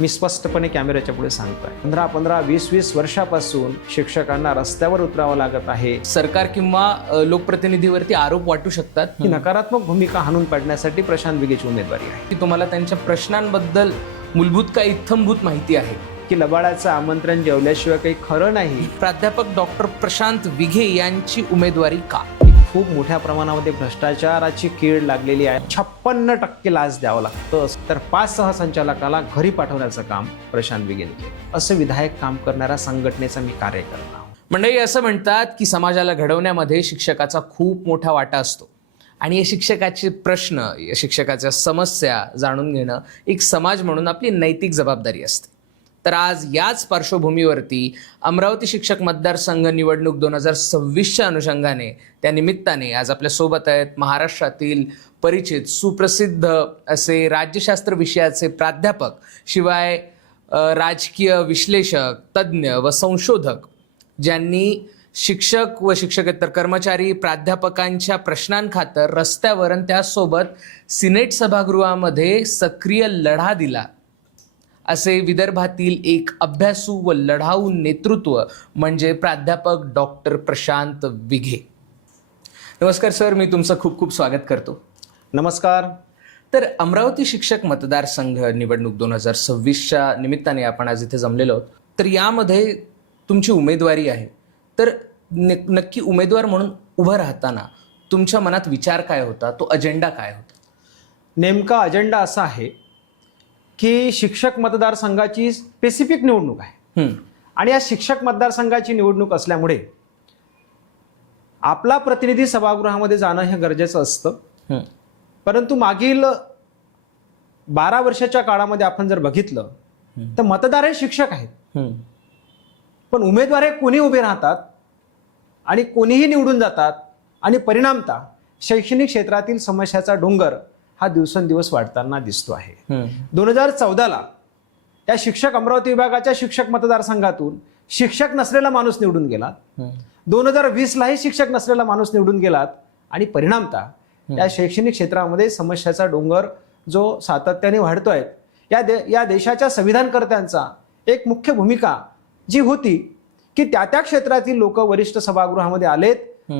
मी स्पष्टपणे कॅमेऱ्याच्या पुढे सांगतोय 15, 20 वर्षापासून शिक्षकांना रस्त्यावर उतरावं लागत आहे. सरकार किंवा लोकप्रतिनिधीवरती आरोप वाटू शकतात ही नकारात्मक भूमिका हाणून पाडण्यासाठी प्रशांत विगेची उमेदवारी आहे. की तुम्हाला त्यांच्या प्रश्नांबद्दल मूलभूत का इत्थंभूत माहिती आहे की लबाडाचं आमंत्रण जेवल्याशिवाय काही खरं नाही. प्राध्यापक डॉक्टर प्रशांत विघे यांची उमेदवारी का? खूप मोठ्या प्रमाणामध्ये भ्रष्टाचाराची कीड लागलेली आहे. 56% लाच द्यावं लागतं. तर 5 सहसंचालकाला घरी पाठवण्याचं काम प्रशांत विगेने केलं. असं विधायक काम करणाऱ्या संघटनेचा मी कार्य करणार. मंडळी असं म्हणतात की समाजाला घडवण्यामध्ये शिक्षकाचा खूप मोठा वाटा असतो आणि या शिक्षकाचे प्रश्न, या शिक्षकाच्या समस्या जाणून घेणं एक समाज म्हणून आपली नैतिक जबाबदारी असते. तर आज याच पार्श्वभूमीवरती अमरावती शिक्षक मतदारसंघ निवडणूक 2026च्या अनुषंगाने, त्या निमित्ताने आज आपल्या सोबत आहेत महाराष्ट्रातील परिचित सुप्रसिद्ध असे राज्यशास्त्र विषयाचे प्राध्यापक, शिवाय राजकीय विश्लेषक, तज्ज्ञ व संशोधक, ज्यांनी शिक्षक व शिक्षकेतर कर्मचारी प्राध्यापकांच्या प्रश्नांखातर रस्त्यावर आणि त्यासोबत सिनेट सभागृहामध्ये सक्रिय लढा दिला, असे विदर्भातील एक अभ्यासू व लढाऊ नेतृत्व म्हणजे प्राध्यापक डॉक्टर प्रशांत विघे. नमस्कार सर, मी तुमचं खूप खूप स्वागत करतो. नमस्कार. तर अमरावती शिक्षक मतदारसंघ निवडणूक 2026च्या निमित्ताने आपण आज इथे जमलेलो आहोत. तर यामध्ये तुमची उमेदवारी आहे. तर नक्की उमेदवार म्हणून उभं राहताना तुमच्या मनात विचार काय होता, तो अजेंडा काय होता? नेमका अजेंडा असा आहे की शिक्षक मतदारसंघाची स्पेसिफिक निवडणूक आहे आणि या शिक्षक मतदारसंघाची निवडणूक असल्यामुळे आपला प्रतिनिधी सभागृहामध्ये जाणं हे गरजेचं असतं. परंतु मागील 12 वर्षाच्या काळामध्ये आपण जर बघितलं तर मतदार हे शिक्षक आहेत, पण उमेदवार हे कोणी उभे राहतात आणि कोणीही निवडून जातात आणि परिणामतः शैक्षणिक क्षेत्रातील समस्याचा डोंगर हा दिवसेंदिवस वाढताना दिसतो आहे. 2014ला या शिक्षक अमरावती विभागाच्या शिक्षक मतदारसंघातून शिक्षक नसलेला माणूस निवडून गेला. 2020लाही शिक्षक नसलेला माणूस निवडून गेलात आणि परिणामतः या शैक्षणिक क्षेत्रामध्ये समस्याचा डोंगर जो सातत्याने वाढतोय, या देशाच्या संविधानकर्त्यांचा एक मुख्य भूमिका जी होती की त्या क्षेत्रातील लोक वरिष्ठ सभागृहामध्ये आलेत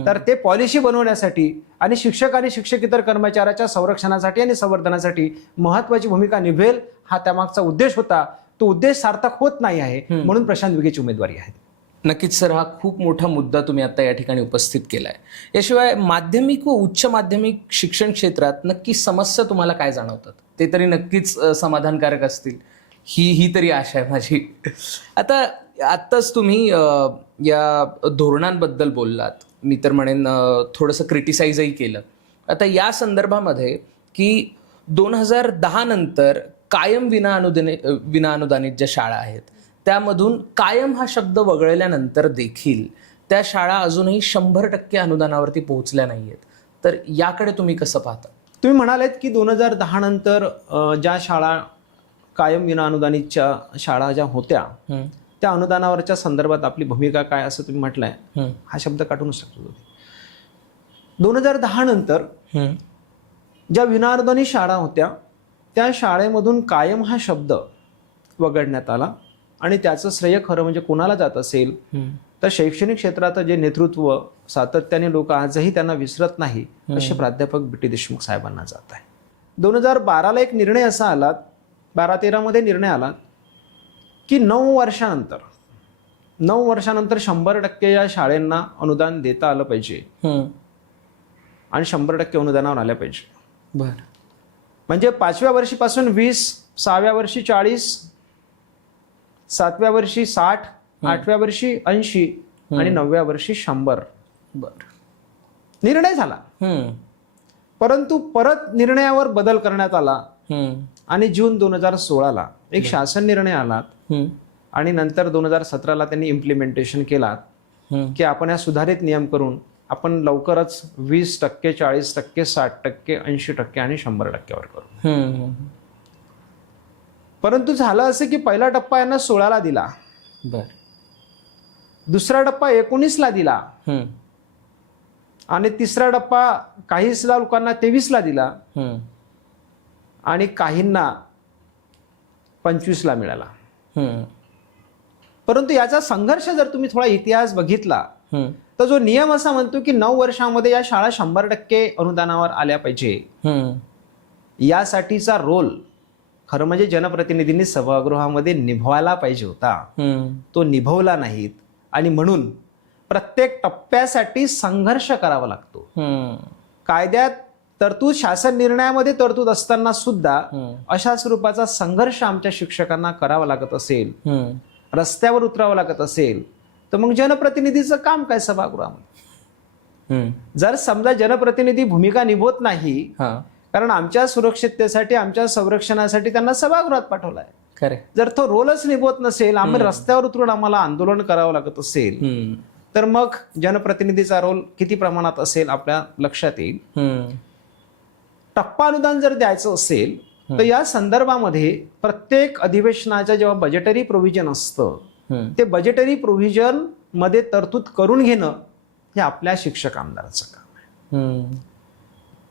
तर ते पॉलिसी बनवण्यासाठी आणि शिक्षक आणि शिक्षकेतर कर्मचाऱ्याच्या संरक्षणासाठी आणि संवर्धनासाठी महत्वाची भूमिका निभेल, हा त्यामागचा उद्देश होता. तो उद्देश सार्थक होत नाही आहे, म्हणून प्रशांत विगेची उमेदवारी आहे. नक्कीच सर, हा खूप मोठा मुद्दा तुम्ही आता या ठिकाणी उपस्थित केलाय. याशिवाय माध्यमिक व उच्च माध्यमिक शिक्षण क्षेत्रात नक्की समस्या तुम्हाला काय जाणवतात, ते तरी नक्कीच समाधानकारक असतील, ही तरी आशा आहे माझी. आत्ताच तुम्ही या धोरणांबद्दल बोललात, मी तर म्हणेन थोडंसं क्रिटिसाइजही केलं. आता या संदर्भामध्ये की 2010 नंतर कायम विनाअनुदानित ज्या शाळा आहेत त्यामधून कायम हा शब्द वगळल्यानंतर देखील त्या शाळा अजूनही 100% अनुदानावरती पोहोचल्या नाहीयेत. तर याकडे तुम्ही कसं पाहता? तुम्ही म्हणालेत की 2010 नंतर ज्या शाळा कायम विनाअनुदानितच्या शाळा ज्या होत्या त्या अनुदानावरच्या संदर्भात आपली भूमिका काय असं तुम्ही म्हटलंय, हा शब्द काढून शकतो. 2010 नंतर ज्या विनाअनुदानित शाळा होत्या त्या शाळेमधून कायम हा शब्द वगळण्यात आला आणि त्याचं श्रेय खरं म्हणजे कोणाला जात असेल तर शैक्षणिक क्षेत्रात जे नेतृत्व सातत्याने लोक आजही त्यांना विसरत नाही असे प्राध्यापक बी टी देशमुख साहेबांना जात आहे. 2012ला एक निर्णय असा आला, 12-13 मध्ये निर्णय आला की 9 वर्षानंतर 100% या शाळांना अनुदान देता आलं पाहिजे आणि 100% अनुदानावर आल्या पाहिजे. बरं. म्हणजे 5व्या वर्षीपासून 20, 6व्या वर्षी 40, 7व्या वर्षी 60, 8व्या वर्षी 80 आणि 9व्या वर्षी 100. बरं. निर्णय झाला, परंतु परत निर्णयावर बदल करण्यात आला आणि जून 2016ला एक शासन निर्णय आला आणि नंतर 2017ला त्यांनी इम्प्लिमेंटेशन केला की आपण या सुधारित नियम करून आपण लवकरच 20%, 40%, 60%, 80% आणि 100%वर करू. परंतु झालं असं की पहिला टप्पा यांना 16ला दिला, दुसरा टप्पा 19ला दिला आणि तिसरा टप्पा काही लोकांना 23ला दिला आणि काहींना 25ला मिळाला. परंतु याचा संघर्ष जर तुम्ही थोडा इतिहास बघितला तर जो नियम असा म्हणतो की 9 वर्षामध्ये या शाळा 100% अनुदानावर आल्या पाहिजे, यासाठीचा रोल खरं म्हणजे जनप्रतिनिधींनी सभागृहामध्ये निभवायला पाहिजे होता. तो निभवला नाहीत आणि म्हणून प्रत्येक टप्प्यासाठी संघर्ष करावा लागतो. कायद्यात तरतूद, शासन निर्णयामध्ये तरतूद असताना सुद्धा अशा स्वरूपाचा संघर्ष आमच्या शिक्षकांना करावा लागत असेल, रस्त्यावर उतरावं लागत असेल, तर मग जनप्रतिनिधीचं काम काय सभागृहामध्ये? जर समजा जनप्रतिनिधी भूमिका निभवत नाही, कारण आमच्या सुरक्षिततेसाठी, आमच्या संरक्षणासाठी त्यांना सभागृहात पाठवलाय, खरे, जर तो रोलच निभवत नसेल, आम्ही रस्त्यावर उतरून आम्हाला आंदोलन करावं लागत असेल, तर मग जनप्रतिनिधीचा रोल किती प्रमाणात असेल आपल्या लक्षात येईल. टप्पा अनुदान जर द्यायचं असेल तर या संदर्भामध्ये प्रत्येक अधिवेशनाच्या जेव्हा बजेटरी प्रोव्हिजन असतं, ते बजेटरी प्रोव्हिजन मध्ये तरतूद करून घेणं हे आपल्या शिक्षक आमदाराचं काम आहे.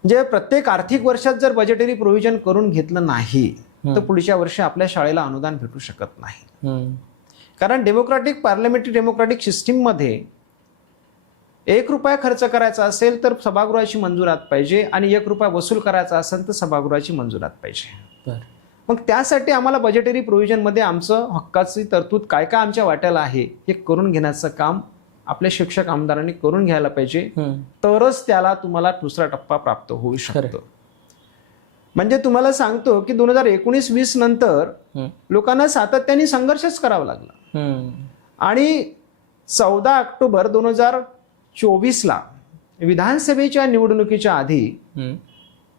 म्हणजे प्रत्येक आर्थिक वर्षात जर बजेटरी प्रोव्हिजन करून घेतलं नाही तर पुढच्या वर्षी आपल्या शाळेला अनुदान भेटू शकत नाही. कारण डेमोक्रॅटिक, पार्लमेंटरी डेमोक्रॅटिक सिस्टीम मध्ये 1 रुपया खर्च करायचा असेल तर सभागृहाची मंजुरात पाहिजे आणि 1 रुपया वसूल करायचा असेल तर सभागृहाची मंजुरात पाहिजे. मग त्यासाठी आम्हाला बजेटरी प्रोव्हिजन मध्ये आमचं हक्काची तरतूद काय काय आमच्या वाट्याला आहे हे करून घेण्याचं काम आपल्या शिक्षक आमदारांनी करून घ्यायला पाहिजे, तरच त्याला तुम्हाला दुसरा टप्पा प्राप्त होऊ शकतो. म्हणजे तुम्हाला सांगतो की 2019-20 नंतर लोकांना सातत्याने संघर्षच करावा लागला आणि 14 ऑक्टोबर 2024ला विधानसभेच्या निवडणुकीच्या आधी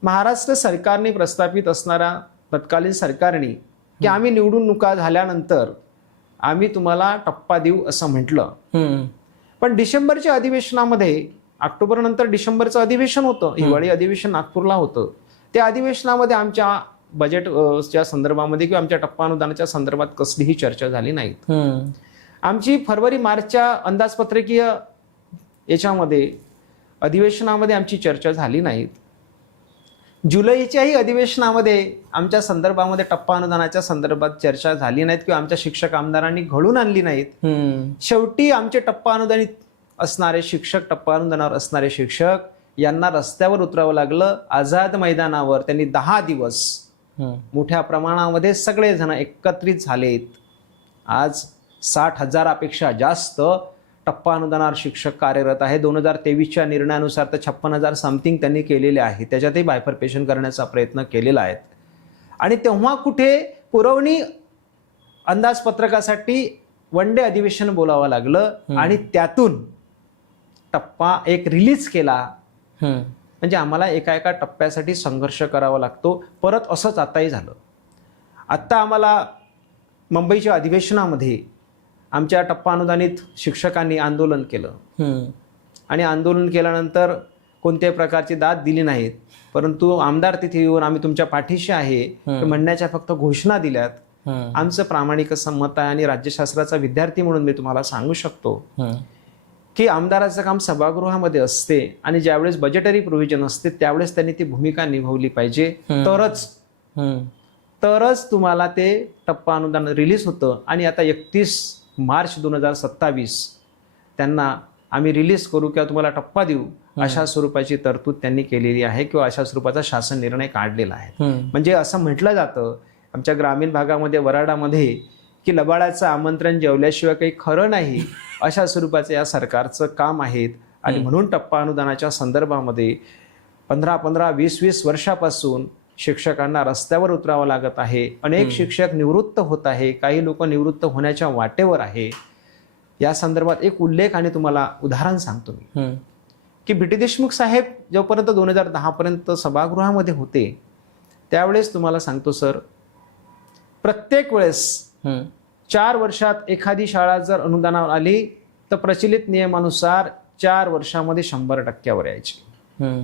महाराष्ट्र सरकारने प्रस्थापित असणाऱ्या तत्कालीन सरकारने की आम्ही निवडणुका झाल्यानंतर आम्ही तुम्हाला टप्पा देऊ असं म्हटलं. पण डिसेंबरच्या अधिवेशनामध्ये, ऑक्टोबर नंतर डिसेंबरचं अधिवेशन होतं, हिवाळी अधिवेशन नागपूरला होतं, त्या अधिवेशनामध्ये आमच्या बजेटच्या संदर्भामध्ये किंवा आमच्या टप्पा अनुदानाच्या संदर्भात कसलीही चर्चा झाली नाही. आमची फरवरी-मार्चच्या अंदाजपत्रकीय याच्यामध्ये अधिवेशनामध्ये आमची चर्चा झाली नाही. जुलैच्याही अधिवेशनामध्ये आमच्या संदर्भामध्ये टप्पा अनुदानाच्या संदर्भात चर्चा झाली नाहीत किंवा आमच्या शिक्षक आमदारांनी घडून आणली नाहीत. शेवटी आमचे टप्पा अनुदानित असणारे शिक्षक, टप्पा अनुदानावर असणारे शिक्षक यांना रस्त्यावर उतरावं लागलं. आझाद मैदानावर त्यांनी 10 दिवस मोठ्या प्रमाणामध्ये सगळेजण एकत्रित झालेत. आज 60,000पेक्षा जास्त टप्पा अनुदानावर शिक्षक कार्यरत आहे. 2023च्या निर्णयानुसार तर 56,000 समथिंग त्यांनी केलेले आहे. त्याच्यातही बायफर्केशन करण्याचा प्रयत्न केलेला आहे. आणि तेव्हा कुठे पुरवणी अंदाजपत्रकासाठी वन डे अधिवेशन बोलावं लागलं आणि त्यातून टप्पा एक रिलीज केला. म्हणजे आम्हाला एका टप्प्यासाठी संघर्ष करावा लागतो. परत असंच आताही झालं. आत्ता आम्हाला मुंबईच्या अधिवेशनामध्ये आमच्या टप्पा अनुदानित शिक्षकांनी आंदोलन केलं आणि आंदोलन केल्यानंतर कोणत्याही प्रकारची दाद दिली नाहीत, परंतु आमदार तिथे येऊन आम्ही तुमच्या पाठीशी आहे म्हणण्याच्या फक्त घोषणा दिल्यात. आमचं प्रामाणिक असं मत आहे आणि राज्यशास्त्राचा विद्यार्थी म्हणून मी तुम्हाला सांगू शकतो की आमदाराचं काम सभागृहामध्ये असते आणि ज्यावेळेस बजेटरी प्रोव्हिजन असते त्यावेळेस त्यांनी ती भूमिका निभावली पाहिजे, तरच तुम्हाला ते टप्पा अनुदान रिलीज होतं. आणि आता 31 मार्च 2027 त्यांना आम्ही रिलीज करू किंवा तुम्हाला टप्पा देऊ अशा स्वरूपाची तरतूद त्यांनी केलेली आहे किंवा अशा स्वरूपाचा शासन निर्णय काढलेला आहे. म्हणजे असं म्हटलं जातं आमच्या ग्रामीण भागामध्ये, वराडामध्ये, की लबाडाचं आमंत्रण जेवल्याशिवाय काही खरं नाही, अशा स्वरूपाचं या सरकारचं काम आहे. आणि म्हणून टप्पा अनुदानाच्या संदर्भामध्ये 15-15, 20-20 वर्षापासून शिक्षकांना रस्त्यावर उतरावं लागत आहे. अनेक शिक्षक निवृत्त होत आहे, काही लोक निवृत्त होण्याच्या वाटेवर आहे. या संदर्भात एक उल्लेख आणि तुम्हाला उदाहरण सांगतो मी की बी टी देशमुख साहेब जोपर्यंत 2010 पर्यंत सभागृहामध्ये होते त्यावेळेस तुम्हाला सांगतो सर, प्रत्येक वेळेस 4 वर्षात एखादी शाळा जर अनुदानावर आली तर प्रचलित नियमानुसार 4 वर्षामध्ये 100% यायची.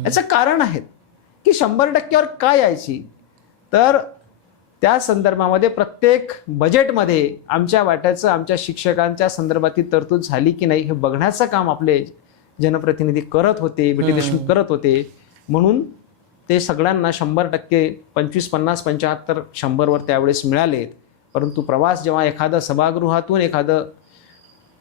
याचं कारण आहे की 100% का यायची, तर त्या संदर्भामध्ये प्रत्येक बजेटमध्ये आमच्या वाट्याचं, आमच्या शिक्षकांच्या संदर्भातील तरतूद झाली की नाही हे बघण्याचं काम आपले जनप्रतिनिधी करत होते, बी टी देशमुख करत होते. म्हणून ते सगळ्यांना 100%, 25, 50, 75, 100वर त्यावेळेस मिळालेत. परंतु प्रवास जेव्हा एखादं सभागृहातून एखादं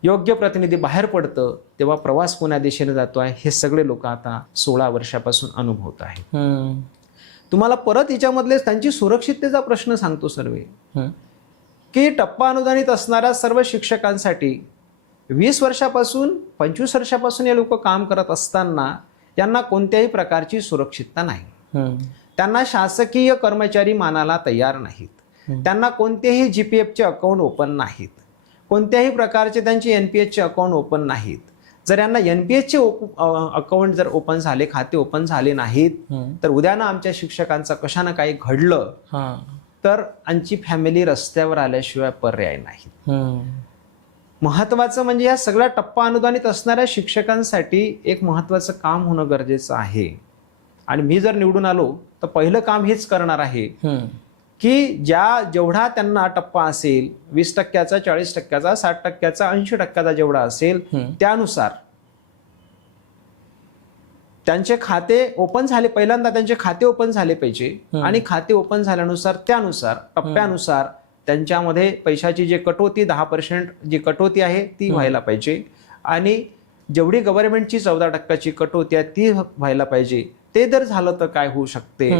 योग्य प्रतिनिधी बाहेर पडतं तेव्हा प्रवास कोण्या दिशेने जातो आहे हे सगळे लोक आता 16 वर्षापासून अनुभवत आहेत. तुम्हाला परत याच्यामधले त्यांची सुरक्षिततेचा प्रश्न सांगतो सर्वे, की टप्पा अनुदानित असणाऱ्या सर्व शिक्षकांसाठी 20 वर्षापासून 25 वर्षापासून हे लोक काम करत असताना यांना कोणत्याही प्रकारची सुरक्षितता नाही. त्यांना शासकीय कर्मचारी मानायला तयार नाहीत. त्यांना कोणतेही GPFचे अकाउंट ओपन नाहीत. कोणत्याही प्रकारचे त्यांचे NPSचे अकाउंट ओपन नाहीत. जर यांना NPSचे अकाउंट जर ओपन झाले, खाते ओपन झाले नाहीत, तर उद्यानं आमच्या शिक्षकांचं कशानं काही घडलं तर आमची फॅमिली रस्त्यावर आल्याशिवाय पर्याय नाही. महत्वाचं म्हणजे या सगळ्या टप्पा अनुदानित असणाऱ्या शिक्षकांसाठी एक महत्वाचं काम होणं गरजेचं आहे. आणि मी जर निवडून आलो तर पहिलं काम हेच करणार आहे की जेवढा त्यांना टप्पा असेल 20%चा, 40%चा, 60%चा, 80%चा जेवढा असेल त्यानुसार त्यांचे खाते ओपन झाले, पहिल्यांदा त्यांचे खाते ओपन झाले पाहिजे. आणि खाते ओपन झाल्यानुसार त्यानुसार टप्प्यानुसार त्यांच्यामध्ये पैशाची जे कटोती 10% जी कटोती आहे ती व्हायला पाहिजे. आणि जेवढी गव्हर्नमेंटची 14% कटोती आहे ती व्हायला पाहिजे. ते जर झालं तर काय होऊ शकते,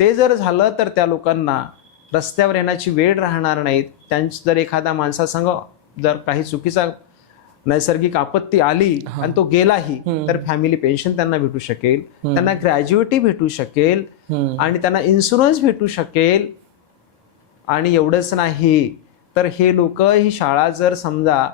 ते जर झालं तर त्या लोकांना रस्त्यावर येण्याची वेळ राहणार नाहीत. जर एखाद्या माणसासंग जर काही चुकीचा नैसर्गिक आपत्ती आली आणि तो गेलाही तर फॅमिली पेन्शन त्यांना भेटू शकेल, त्यांना ग्रॅज्युएटी भेटू शकेल आणि त्यांना इन्शुरन्स भेटू शकेल. आणि एवढंच नाही तर हे लोक ही शाळा जर समजा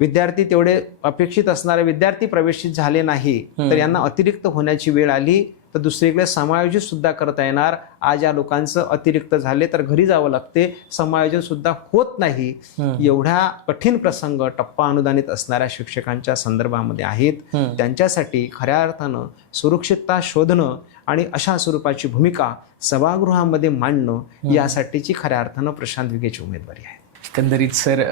विद्यार्थी तेवढे अपेक्षित असणारे विद्यार्थी प्रवेशित झाले नाही तर यांना अतिरिक्त होण्याची वेळ आली तर दुसरीकडे समायोजित सुद्धा करता येणार. आज या लोकांचं अतिरिक्त झाले तर घरी जावं लागते, समायोजन सुद्धा होत नाही. एवढ्या कठीण प्रसंग टप्पा अनुदानित असणाऱ्या शिक्षकांच्या संदर्भामध्ये आहेत. त्यांच्यासाठी खऱ्या अर्थानं सुरक्षितता शोधणं आणि अशा स्वरूपाची भूमिका सभागृहामध्ये मांडणं यासाठीची खऱ्या अर्थानं प्रशांत विखेची उमेदवारी आहे. एकंदरीत सर,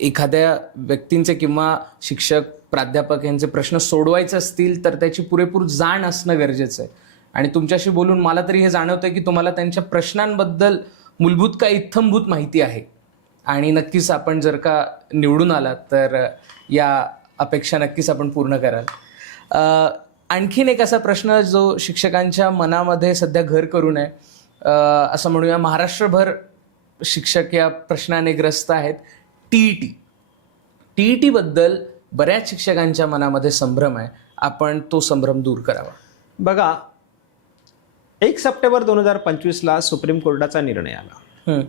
एखाद्या व्यक्तींचे किंवा शिक्षक प्राध्यापक यांचे प्रश्न सोडवायचे असतील तर त्याची पुरेपूर जाण असणं गरजेचं आहे. आणि तुमच्याशी बोलून मला तरी हे जाणवतंय की तुम्हाला त्यांच्या प्रश्नांबद्दल मूलभूत काही इत्थंभूत माहिती आहे. आणि नक्कीच आपण जर का निवडून आलात तर या अपेक्षा नक्कीच आपण पूर्ण कराल. आणखीन एक असा प्रश्न जो शिक्षकांच्या मनामध्ये सध्या घर करून आहे, असं म्हणूया महाराष्ट्रभर शिक्षक या प्रश्नाने ग्रस्त आहेत. TET बद्दल बऱ्याच शिक्षकांच्या मनामध्ये संभ्रम आहे. आपण तो संभ्रम दूर करावा. बघा, 1 सप्टेंबर 2025 सुप्रीम कोर्टाचा निर्णय आला.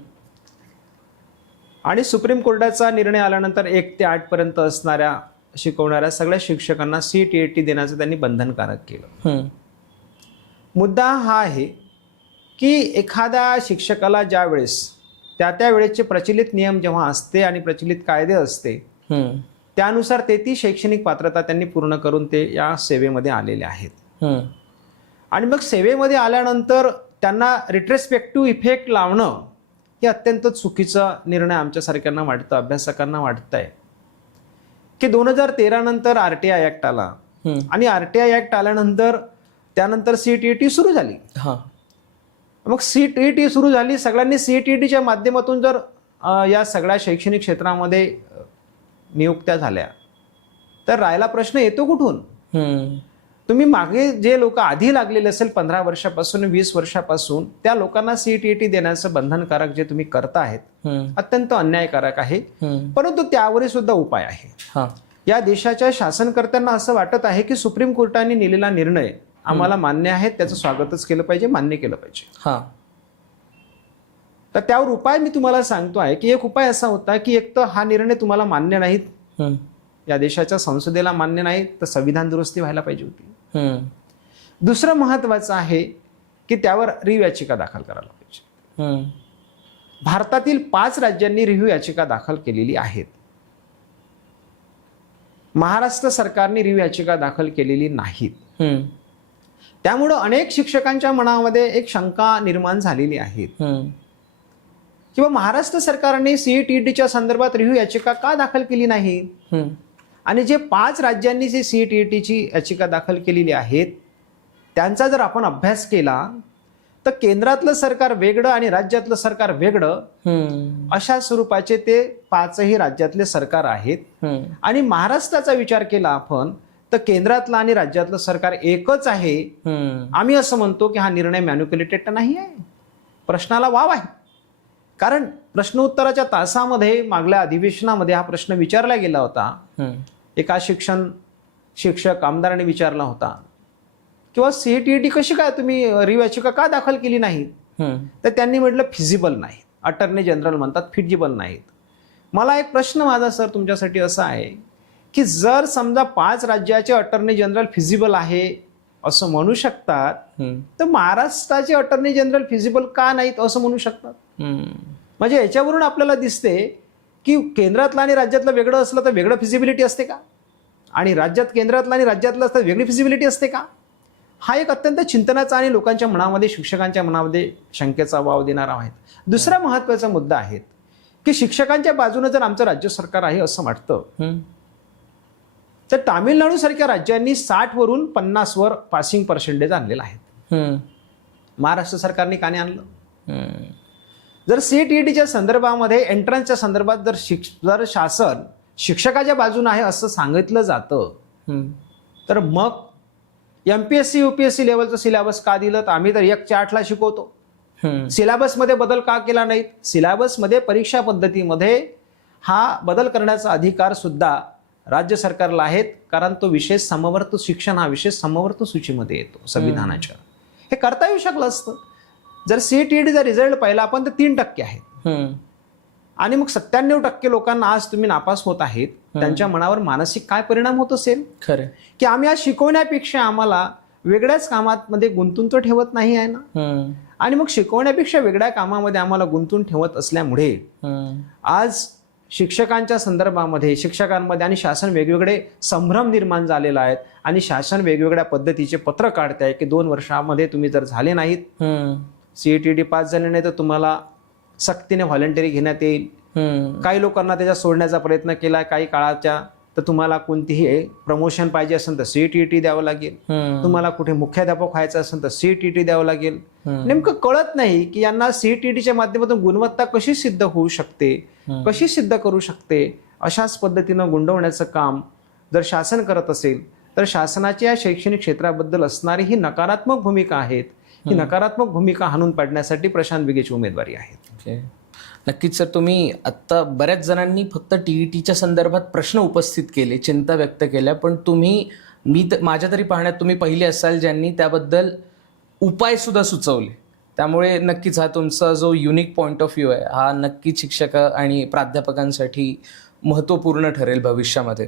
आणि सुप्रीम कोर्टाचा निर्णय आल्यानंतर 1 ते 8 पर्यंत असणाऱ्या शिकवणाऱ्या सगळ्या शिक्षकांना CTET देण्याचं त्यांनी बंधनकारक केलं. मुद्दा हा आहे की एखाद्या शिक्षकाला ज्या वेळेस त्या वेळेचे प्रचलित नियम जेव्हा असते आणि प्रचलित कायदे असते त्यानुसार ती शैक्षणिक पात्रता त्यांनी पूर्ण करून ते या सेवेमध्ये आलेले आहेत. आणि मग सेवेमध्ये आल्यानंतर त्यांना रिट्रेस्पेक्टिव्ह इफेक्ट लावणं हे अत्यंत चुकीचा निर्णय आमच्यासारख्यांना वाटतं, अभ्यासकांना वाटतंय. की 2013 नंतर RTI ऍक्ट आला आणि RTI ऍक्ट आल्यानंतर त्यानंतर CTET सुरू झाली. मग CTET सुरू झाली, सगळ्यांनी CTETच्या माध्यमातून जर या सगळ्या शैक्षणिक क्षेत्रामध्ये नियुक्त्या झाल्या तर राहिला प्रश्न येतो कुठून? तुम्ही मागे जे लोक आधी लागलेले असेल 15 वर्षापासून 20 वर्षापासून त्या लोकांना CTET देण्याचं बंधनकारक जे तुम्ही करताहेत अत्यंत अन्यायकारक आहे. परंतु त्यावरही सुद्धा उपाय आहे. या देशाच्या शासनकर्त्यांना असं वाटत आहे की सुप्रीम कोर्टाने नेलेला निर्णय आम्हाला मान्य आहे, त्याचं स्वागतच केलं पाहिजे, मान्य केलं पाहिजे. तर त्यावर उपाय मी तुम्हाला सांगतो आहे की एक उपाय असा होता की एक तर हा निर्णय तुम्हाला मान्य नाहीत, या देशाच्या संसदेला मान्य नाही, तर संविधान दुरुस्ती व्हायला पाहिजे होती. दुसरं महत्वाचं आहे की त्यावर रिव्ह्यू याचिका दाखल करायला पाहिजे. भारतातील 5 राज्यांनी रिव्ह्यू याचिका दाखल केलेली आहेत. महाराष्ट्र सरकारने रिव्ह्यू याचिका दाखल केलेली नाहीत. त्यामुळं अनेक शिक्षकांच्या मनामध्ये एक शंका निर्माण झालेली आहे किंवा महाराष्ट्र सरकारने CTETच्या संदर्भात रिव्ह्यू याचिका का दाखल केली नाही. आणि जे 5 राज्यांनी जी CTETची याचिका दाखल केलेली आहेत त्यांचा जर आपण अभ्यास केला तर केंद्रातलं सरकार वेगळं आणि राज्यातलं सरकार वेगळं अशा स्वरूपाचे ते 5ही राज्यातले सरकार आहेत. आणि महाराष्ट्राचा विचार केला आपण तर केंद्रातलं आणि राज्यातलं सरकार एकच आहे. आम्ही असं म्हणतो की हा निर्णय मॅन्युप्युलेटेड नाही आहे, प्रश्नाला वाव आहे. कारण प्रश्नोत्तराच्या तासामध्ये मागल्या अधिवेशनामध्ये हा प्रश्न विचारला गेला होता. एका शिक्षक आमदाराने विचारला होता किंवा CET कशी काय तुम्ही रियाचिका का दाखल केली नाही, तर त्यांनी म्हटलं फिजिबल नाही. अटर्नी जनरल म्हणतात फिजिबल नाहीत. मला एक प्रश्न माझा सर तुमच्यासाठी असा आहे की जर समजा 5 राज्याचे अटर्नी जनरल फिजिबल आहे असं म्हणू शकतात, तर महाराष्ट्राचे अटर्नी जनरल फिजिबल का नाहीत असं म्हणू शकतात. म्हणजे याच्यावरून आपल्याला दिसते की केंद्रातलं आणि राज्यातलं वेगळं असलं तर वेगळं फिजिबिलिटी असते का, आणि राज्यात केंद्रातलं आणि राज्यातलं असतं वेगळी फिजिबिलिटी असते का. हा एक अत्यंत चिंतनाचा आणि लोकांच्या मनामध्ये, शिक्षकांच्या मनामध्ये शंकेचा वाव देणारा आहे. दुसरा महत्त्वाचा मुद्दा आहे की शिक्षकांच्या बाजूने जर आमचं राज्य सरकार आहे असं वाटतं, तर तामिळनाडूसारख्या राज्यांनी 60 वरून 50 वर पासिंग पर्सेंटेज आणलेला आहे. महाराष्ट्र सरकारने का नाही आणलं. जर CETच्या संदर्भामध्ये, एंट्रन्सच्या संदर्भात जर शासन शिक्षकाच्या बाजूने आहे असं सांगितलं जातं, तर मग MPSC UPSC लेवलचं सिलेबस का दिलं. तर आम्ही तर 1 च्या 8ला शिकवतो. सिलेबसमध्ये बदल का केला नाहीत. सिलेबसमध्ये, परीक्षा पद्धतीमध्ये हा बदल करण्याचा अधिकार सुद्धा राज्य सरकारला आहेत, कारण तो विशेष समवर्त शिक्षण हा विशेष समवर्त सूचीमध्ये येतो संविधानाच्या. हे करता येऊ शकलं असतं. जर CETचा रिझल्ट पाहिला आपण तर 3% आहे आणि मग 97% लोकांना आज तुम्ही नापास होत आहेत, त्यांच्या मनावर मानसिक काय परिणाम होत असेल. खरं की आम्ही आज शिकवण्यापेक्षा आम्हाला वेगळ्याच कामामध्ये गुंतून तो ठेवत नाही आहे ना. आणि मग शिकवण्यापेक्षा वेगळ्या कामामध्ये आम्हाला गुंतून ठेवत असल्यामुळे आज शिक्षकांच्या संदर्भामध्ये, शिक्षकांमध्ये आणि शासन वेगवेगळे संभ्रम निर्माण झालेला आहे आणि शासन वेगवेगळ्या पद्धतीचे पत्र काढते आहे की 2 वर्षामध्ये तुम्ही जर झाले नाहीत, CET पास झाले नाही तर तुम्हाला सक्तीने व्हॉलंटरी घेण्यात येईल. काही लोकांना त्याच्या सोडण्याचा प्रयत्न केला काही काळाच्या, तर तुम्हाला कोणतीही प्रमोशन पाहिजे असेल तर CET द्यावं लागेल. तुम्हाला कुठे मुख्याध्यापक व्हायचं असेल तर CET द्यावं लागेल. नेमकं कळत नाही की यांना CETच्या माध्यमातून गुणवत्ता कशी सिद्ध होऊ शकते, कशी सिद्ध करू शकते. अशाच पद्धतीनं गुंडवण्याचं काम जर शासन करत असेल तर शासनाच्या या शैक्षणिक क्षेत्राबद्दल असणारी ही नकारात्मक भूमिका आहेत. ही नकारात्मक भूमिका हाणून पाडण्यासाठी प्रशांत बिगेची उमेदवारी आहे. नक्कीच सर, तुम्ही आत्ता बऱ्याच जणांनी फक्त TETच्या संदर्भात प्रश्न उपस्थित केले, चिंता व्यक्त केल्या, पण माझ्या तरी पाहण्यात तुम्ही पहिले असाल ज्यांनी त्याबद्दल उपाय सुद्धा सुचवले. त्यामुळे नक्कीच हा तुमचा जो युनिक पॉईंट ऑफ व्ह्यू आहे हा नक्कीच शिक्षक आणि प्राध्यापकांसाठी महत्त्वपूर्ण ठरेल भविष्यामध्ये.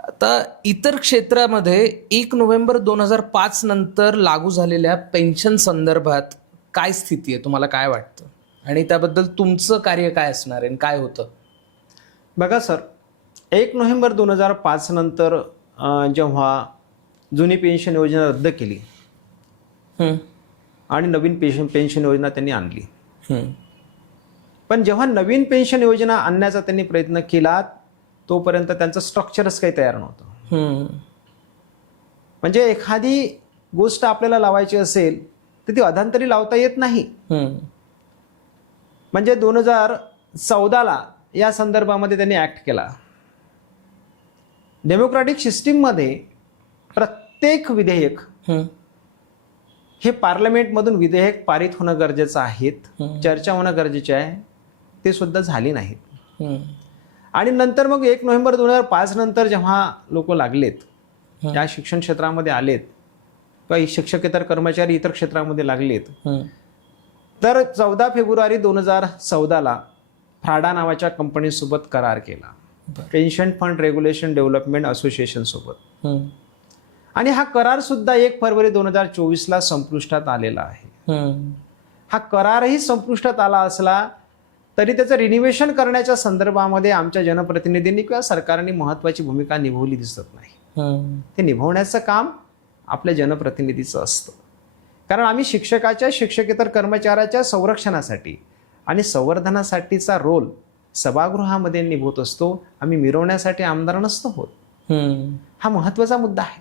आता इतर क्षेत्रामध्ये 1 नोव्हेंबर 2005 नंतर लागू झालेल्या पेन्शन संदर्भात काय स्थिती आहे, तुम्हाला काय वाटतं आणि त्याबद्दल तुमचं कार्य काय असणार आहे, काय होतं. बघा सर, 1 नोव्हेंबर 2005 नंतर जेव्हा जुनी पेन्शन योजना रद्द केली आणि नवीन पेन्शन योजना त्यांनी आणली, पण जेव्हा नवीन पेन्शन योजना आणण्याचा त्यांनी प्रयत्न केला तोपर्यंत त्यांचं स्ट्रक्चरच काही तयार नव्हतं. म्हणजे एखादी गोष्ट आपल्याला लावायची असेल तर ती अधांतरी लावता येत नाही. म्हणजे 2014ला या संदर्भामध्ये त्यांनी ऍक्ट केला. डेमोक्रॅटिक सिस्टीममध्ये प्रत्येक विधेयक हे पार्लमेंटमधून विधेयक पारित होणं गरजेचं आहे, चर्चा होणं गरजेचे आहे. ते सुद्धा झाली नाहीत. आणि नंतर मग 1 नोव्हेंबर 2005 नंतर जेव्हा लोक लागलेत, या शिक्षण क्षेत्रामध्ये आलेत, काही शिक्षकेतर कर्मचारी इतर क्षेत्रामध्ये लागलेत, तर 14 फेब्रुवारी 2014ला फ्राडा नावाच्या कंपनीसोबत करार केला, pension fund regulation development association सोबत. आणि हा करार सुद्धा 1 फरवरी 2024ला संपुष्टात आलेला आहे. हा करारही संपुष्टात आला असला तरी त्याचं रिन्युवेशन करण्याच्या संदर्भामध्ये आमच्या जनप्रतिनिधींनी किंवा सरकारने महत्त्वाची भूमिका निभवली दिसत नाही. ते निभवण्याचं काम आपल्या जनप्रतिनिधीचं असतं. कारण आम्ही शिक्षकाच्या, शिक्षकेतर कर्मचाऱ्याच्या संरक्षणासाठी आणि संवर्धनासाठीचा रोल सभागृहामध्ये निभवत असतो. आम्ही मिरवण्यासाठी आमदार नसतो होत. हा महत्त्वाचा मुद्दा आहे.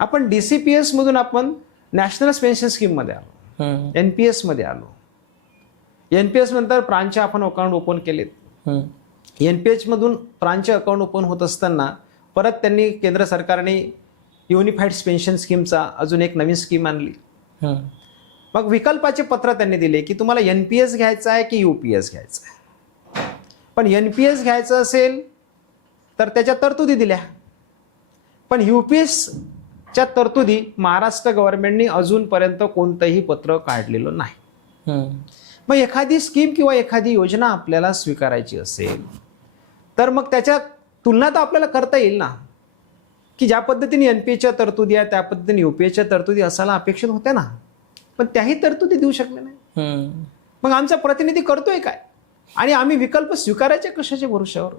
आपण DCPS मधून आपण नॅशनल पेन्शन स्कीममध्ये आलो. NPS मध्ये आलो. NPS नंतर प्रांतचे आपण अकाउंट ओपन केलेत. NPS मधून प्रांतचे अकाउंट ओपन होत असताना परत त्यांनी केंद्र सरकारने युनिफाईड पेन्शन स्कीमचा अजून एक नवीन स्कीम आणली. मग विकल्पाचे पत्र त्यांनी दिले की तुम्हाला NPS घ्यायचा आहे की UPS घ्यायचा आहे. पण NPS घ्यायचं असेल तर त्याच्या तरतुदी दिल्या, पण UPSच्या तरतुदी महाराष्ट्र गव्हर्नमेंटनी अजूनपर्यंत कोणतंही पत्र काढलेलं नाही. मग एखादी स्कीम किंवा एखादी योजना आपल्याला स्वीकारायची असेल तर मग त्याच्या तुलना तर आपल्याला करता येईल ना, की ज्या पद्धतीने NPSच्या तरतुदी आहे त्या पद्धतीने UPSच्या तरतुदी असायला अपेक्षित होत्या ना, पण त्याही तरतुदी देऊ शकले नाही. मग आमचा प्रतिनिधी करतोय काय आणि आम्ही विकल्प स्वीकारायचे कशाच्या भरोशावर?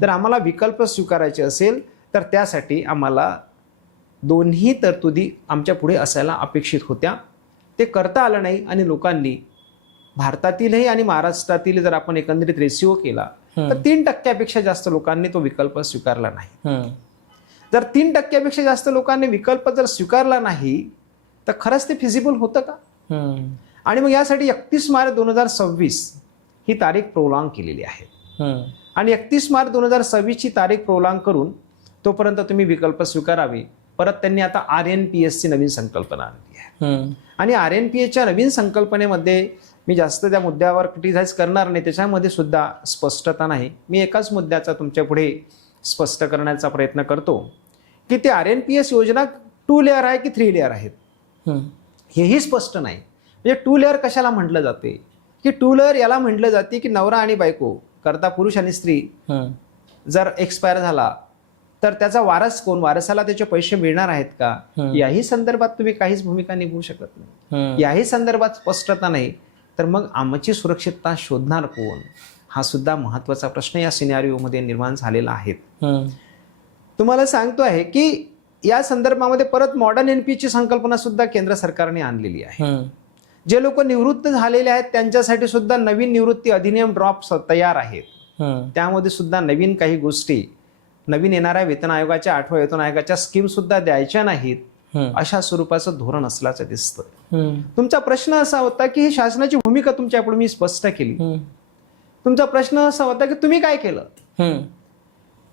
जर आम्हाला विकल्प स्वीकारायचे असेल तर त्यासाठी आम्हाला दोन्ही तरतुदी आमच्या पुढे असायला अपेक्षित होत्या. ते करता आलं नाही आणि लोकांनी भारतातीलही आणि महाराष्ट्रातील जर आपण एकंदरीत रेशिओ केला तर 3% जास्त लोकांनी तो विकल्प स्वीकारला नाही. जर 3% जास्त लोकांनी विकल्प जर स्वीकारला नाही तर खरंच ते फिजिबल होतं का? आणि मग यासाठी 31 मार्च 2026 ही तारीख प्रोलॉंग केलेली आहे. आणि 31 मार्च 2026 ची तारीख प्रोलॉंग करून तोपर्यंत तुम्ही विकल्प स्वीकारावे. परत त्यांनी आता RNPS ची नवीन संकल्पना आणली आहे. आणि RNPSच्या नवीन संकल्पनेमध्ये मी जास्त त्या मुद्द्यावर क्रिटिसाइज करणार नाही, त्याच्यामध्ये सुद्धा स्पष्टता नाही. मी एकाच मुद्द्याचा तुमच्या पुढे स्पष्ट करण्याचा प्रयत्न करतो की ते RNPS योजना 2 लेअर आहे की 3 लेअर आहेत हेही स्पष्ट नाही. म्हणजे 2 लेअर कशाला म्हटलं जाते की 2 लेअर याला म्हटलं जाते की नवरा आणि बायको करता पुरुष आणि स्त्री जर एक्सपायर झाला तर त्याचा वारस कोण, वारसाला त्याचे पैसे मिळणार आहेत का, याही संदर्भात तुम्ही काहीच भूमिका निभवू शकत नाही. याही संदर्भात स्पष्टता नाही तर मग आमची सुरक्षितता शोधणार कोण, हा सुद्धा महत्वाचा प्रश्न या सिनेरिओमध्ये निर्माण झालेला आहे. तुम्हाला सांगतो आहे की या संदर्भामध्ये परत मॉडर्न NPS ची संकल्पना सुद्धा केंद्र सरकारने आणलेली आहे. जे लोक निवृत्त झालेले आहेत त्यांच्यासाठी सुद्धा नवीन निवृत्ती अधिनियम ड्रॉप्स तयार आहेत. त्यामध्ये सुद्धा नवीन काही गोष्टी, नवीन येणाऱ्या वेतन आयोगाच्या 8व्या वेतन आयोगाच्या स्कीम सुद्धा द्यायच्या नाहीत, अशा स्वरूपाचं धोरण असल्याचं दिसतं. तुमचा प्रश्न असा होता की ही शासनाची भूमिका तुमच्यापुढे मी स्पष्ट केली. तुमचा प्रश्न असा होता की तुम्ही काय केलं?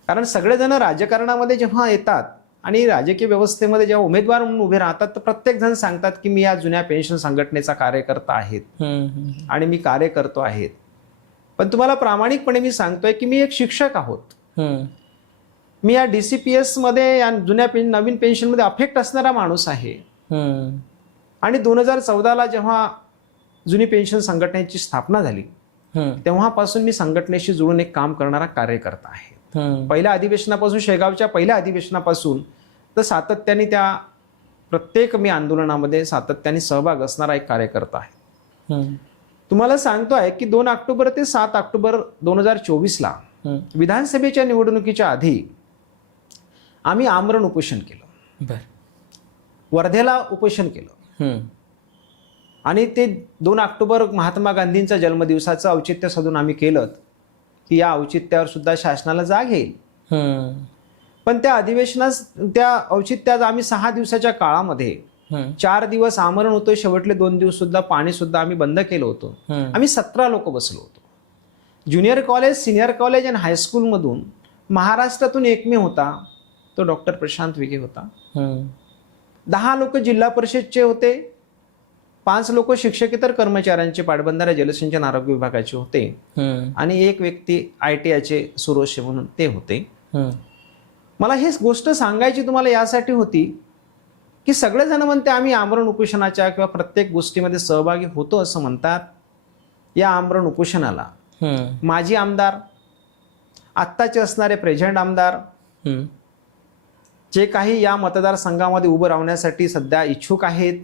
कारण सगळेजण राजकारणामध्ये जेव्हा येतात आणि राजकीय व्यवस्थेमध्ये जेव्हा उमेदवार म्हणून उभे राहतात तर प्रत्येक जण सांगतात की मी या जुन्या पेन्शन संघटनेचा कार्यकर्ता आहेत आणि मी कार्य करतो आहेत. पण तुम्हाला प्रामाणिकपणे मी सांगतोय की मी एक शिक्षक आहोत. मी या DCPS मध्ये या जुन्या नवीन पेन्शनमध्ये अफेक्ट असणारा माणूस आहे. आणि 2014ला जेव्हा जुनी पेन्शन संघटनेची स्थापना झाली तेव्हापासून मी संघटनेशी जुळून एक काम करणारा कार्यकर्ता आहे. पहिल्या अधिवेशनापासून, शेगावच्या पहिल्या अधिवेशनापासून तर सातत्याने त्या प्रत्येक मी आंदोलनामध्ये सातत्याने सहभाग असणारा एक कार्यकर्ता आहे. तुम्हाला सांगतो आहे की 2 ऑक्टोबर ते 7 ऑक्टोबर 2024ला विधानसभेच्या निवडणुकीच्या आधी आम्ही आमरण उपोषण केलं. वर्धेला उपोषण केलं आणि ते 2 ऑक्टोबर महात्मा गांधींच्या जन्मदिवसाचं औचित्य साधून आम्ही केलं की या औचित्यावर सुद्धा शासनाला जाग येईल. पण त्या अधिवेशनास, त्या औचित्यात आम्ही 6 दिवसाच्या काळामध्ये 4 दिवस आमरण होतो, शेवटले 2 दिवस सुद्धा पाणी सुद्धा आम्ही बंद केलं होतं. आम्ही 17 लोक बसलो होतो. ज्युनियर कॉलेज, सिनियर कॉलेज आणि हायस्कूल मधून महाराष्ट्रातून एकमेव होता तो डॉक्टर प्रशांत विखे होता. 10 लोक जिल्हा परिषदचे होते, 5 लोक शिक्षकेतर कर्मचाऱ्यांचे पाटबंधारे जलसिंचन आरोग्य विभागाचे होते आणि एक व्यक्ती ITIचे सुरोशे म्हणून ते होते. मला ही गोष्ट सांगायची तुम्हाला यासाठी होती की सगळेजण म्हणते आम्ही आमरण उपोषणाच्या किंवा प्रत्येक गोष्टीमध्ये सहभागी होतो असं म्हणतात. या आमरण उपोषणाला माजी आमदार, आत्ताचे असणारे प्रेझेंट आमदार, जे काही या मतदारसंघामध्ये उभं राहण्यासाठी सध्या इच्छुक आहेत,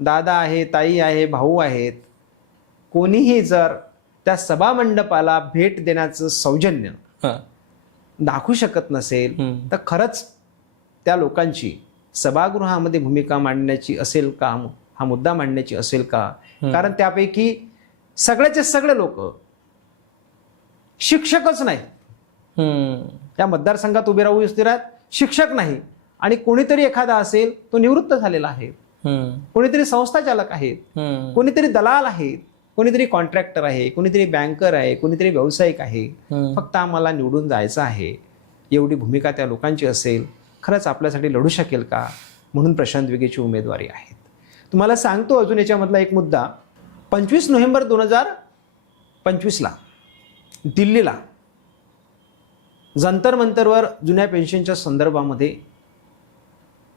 दादा आहे, ताई आहे, भाऊ आहेत, कोणीही जर त्या सभामंडपाला भेट देण्याचं सौजन्य दाखवू शकत नसेल तर खरंच त्या लोकांची सभागृहामध्ये भूमिका मांडण्याची असेल का, हा मुद्दा मांडण्याची असेल का? कारण त्यापैकी सगळ्याचे सगळे लोक शिक्षकच नाही, त्या मतदारसंघात उभे राहू इच्छितात शिक्षक नाही, आणि कोणीतरी एखादा असेल तो निवृत्त झालेला आहे. कोणीतरी संस्था चालक आहेत, कोणीतरी दलाल आहेत, कोणीतरी कॉन्ट्रॅक्टर आहे, कोणीतरी बँकर आहे, कोणीतरी व्यावसायिक आहे. फक्त आम्हाला निवडून जायचं आहे, एवढी भूमिका त्या लोकांची असेल, खरंच आपल्यासाठी लढू शकेल का, म्हणून प्रशांत विखेची उमेदवारी आहे. तुम्हाला सांगतो अजून याच्यामधला एक मुद्दा. 25 नोव्हेंबर 2025ला दिल्लीला जंतर मंतरवर जुन्या पेन्शनच्या संदर्भामध्ये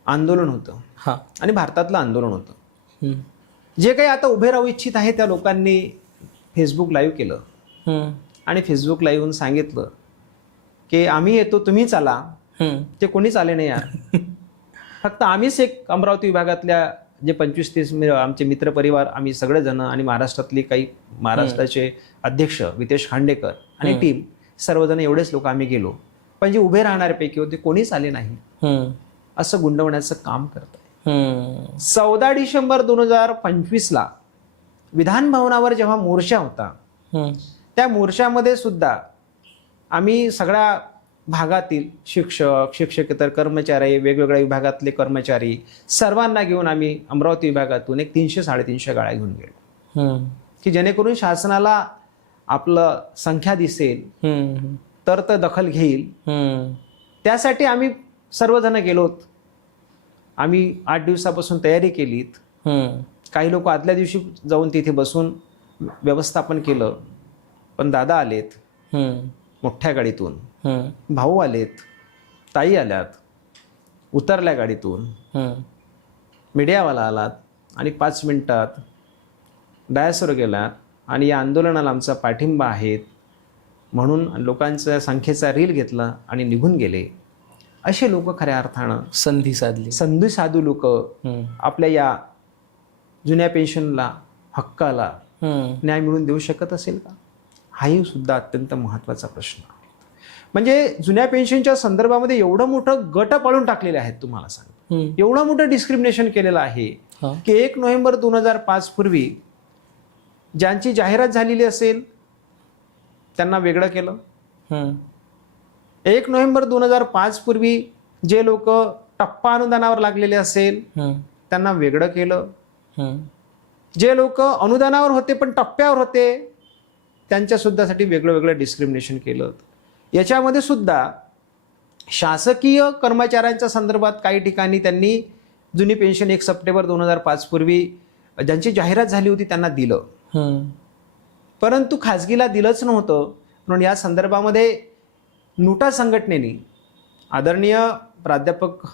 आंदोलन होतं आणि भारतातलं आंदोलन होतं. जे काही आता उभे राहू इच्छित आहे त्या लोकांनी फेसबुक लाईव्ह केलं आणि फेसबुक लाईव्ह होऊन सांगितलं की आम्ही येतो, तुम्ही चाला. ते कोणीच आले नाही यार. फक्त आम्हीच एक अमरावती विभागातल्या जे 25-30 आमचे मित्रपरिवार, आम्ही सगळेजण आणि महाराष्ट्रातली काही महाराष्ट्राचे अध्यक्ष वितेश खांडेकर आणि टीम, सर्वजण एवढेच लोक आम्ही गेलो. पण जे उभे राहणाऱ्यापैकी होते कोणीच आले नाही, असं गुंडवण्याचं काम करत आहे. 14 डिसेंबर 2025ला विधान भवनावर जेव्हा मोर्चा होता, त्या मोर्चामध्ये सुद्धा आम्ही सगळ्या भागातील शिक्षक, शिक्षकेतर कर्मचारी, वेगवेगळ्या विभागातले कर्मचारी सर्वांना घेऊन आम्ही अमरावती विभागातून एक 300-350 गाड्या घेऊन गेलो की जेणेकरून शासनाला आपलं संख्या दिसेल तर दखल घेईल. त्यासाठी आम्ही सर्वजण गेलोत. आम्ही 8 दिवसापासून तयारी केलीत. काही लोक आदल्या दिवशी जाऊन तिथे बसून व्यवस्थापन केलं. पण दादा आलेत मोठ्या गाडीतून, भाऊ आलेत, ताई आल्यात, उतरल्या गाडीतून, मीडियावाला आलात आणि 5 मिनिटात डायसवर गेलात आणि या आंदोलनाला आमचा पाठिंबा आहे म्हणून लोकांच्या संख्येचा रील घेतला आणि निघून गेले. असे लोक खऱ्या अर्थानं संधी साधू लोक आपल्या या जुन्या पेन्शनला, हक्काला न्याय मिळवून देऊ शकत असेल का? हाही सुद्धा अत्यंत महत्त्वाचा प्रश्न आहे. म्हणजे जुन्या पेन्शनच्या संदर्भामध्ये एवढं मोठं गट पाळून टाकलेले आहेत. तुम्हाला सांगतो, एवढं मोठं डिस्क्रिमिनेशन केलेलं आहे की 1 नोव्हेंबर 2005 पूर्वी ज्यांची जाहिरात झालेली असेल त्यांना वेगळं केलं. 1 नोव्हेंबर 2005 पूर्वी जे लोक टप्पा अनुदानावर लागलेले असेल त्यांना वेगळं केलं. जे लोक अनुदानावर होते पण टप्प्यावर होते त्यांच्या सुद्धासाठी वेगळं वेगळं डिस्क्रिमिनेशन केलं. याच्यामध्ये सुद्धा शासकीय कर्मचाऱ्यांच्या संदर्भात काही ठिकाणी त्यांनी जुनी पेन्शन 1 सप्टेंबर 2005 पूर्वी ज्यांची जाहिरात झाली होती त्यांना दिलं, परंतु खाजगीला दिलंच नव्हतं. म्हणून या संदर्भामध्ये नुटा संघटनेने आदरणीय प्राध्यापक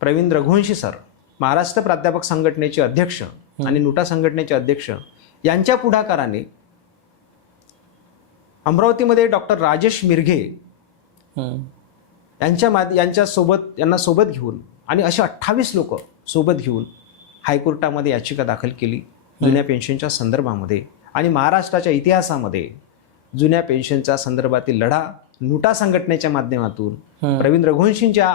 प्रवीण रघुवंशी सर, महाराष्ट्र प्राध्यापक संघटनेचे अध्यक्ष आणि नुटा संघटनेचे अध्यक्ष यांच्या पुढाकाराने अमरावतीमध्ये डॉक्टर राजेश मिरघे यांना सोबत घेऊन आणि असे 28 लोक सोबत घेऊन हायकोर्टामध्ये याचिका दाखल केली जुन्या पेन्शनच्या संदर्भामध्ये. आणि महाराष्ट्राच्या इतिहासामध्ये जुन्या पेन्शनच्या संदर्भातील लढा नुटा संघटनेच्या माध्यमातून प्रवीण रघुवंशींच्या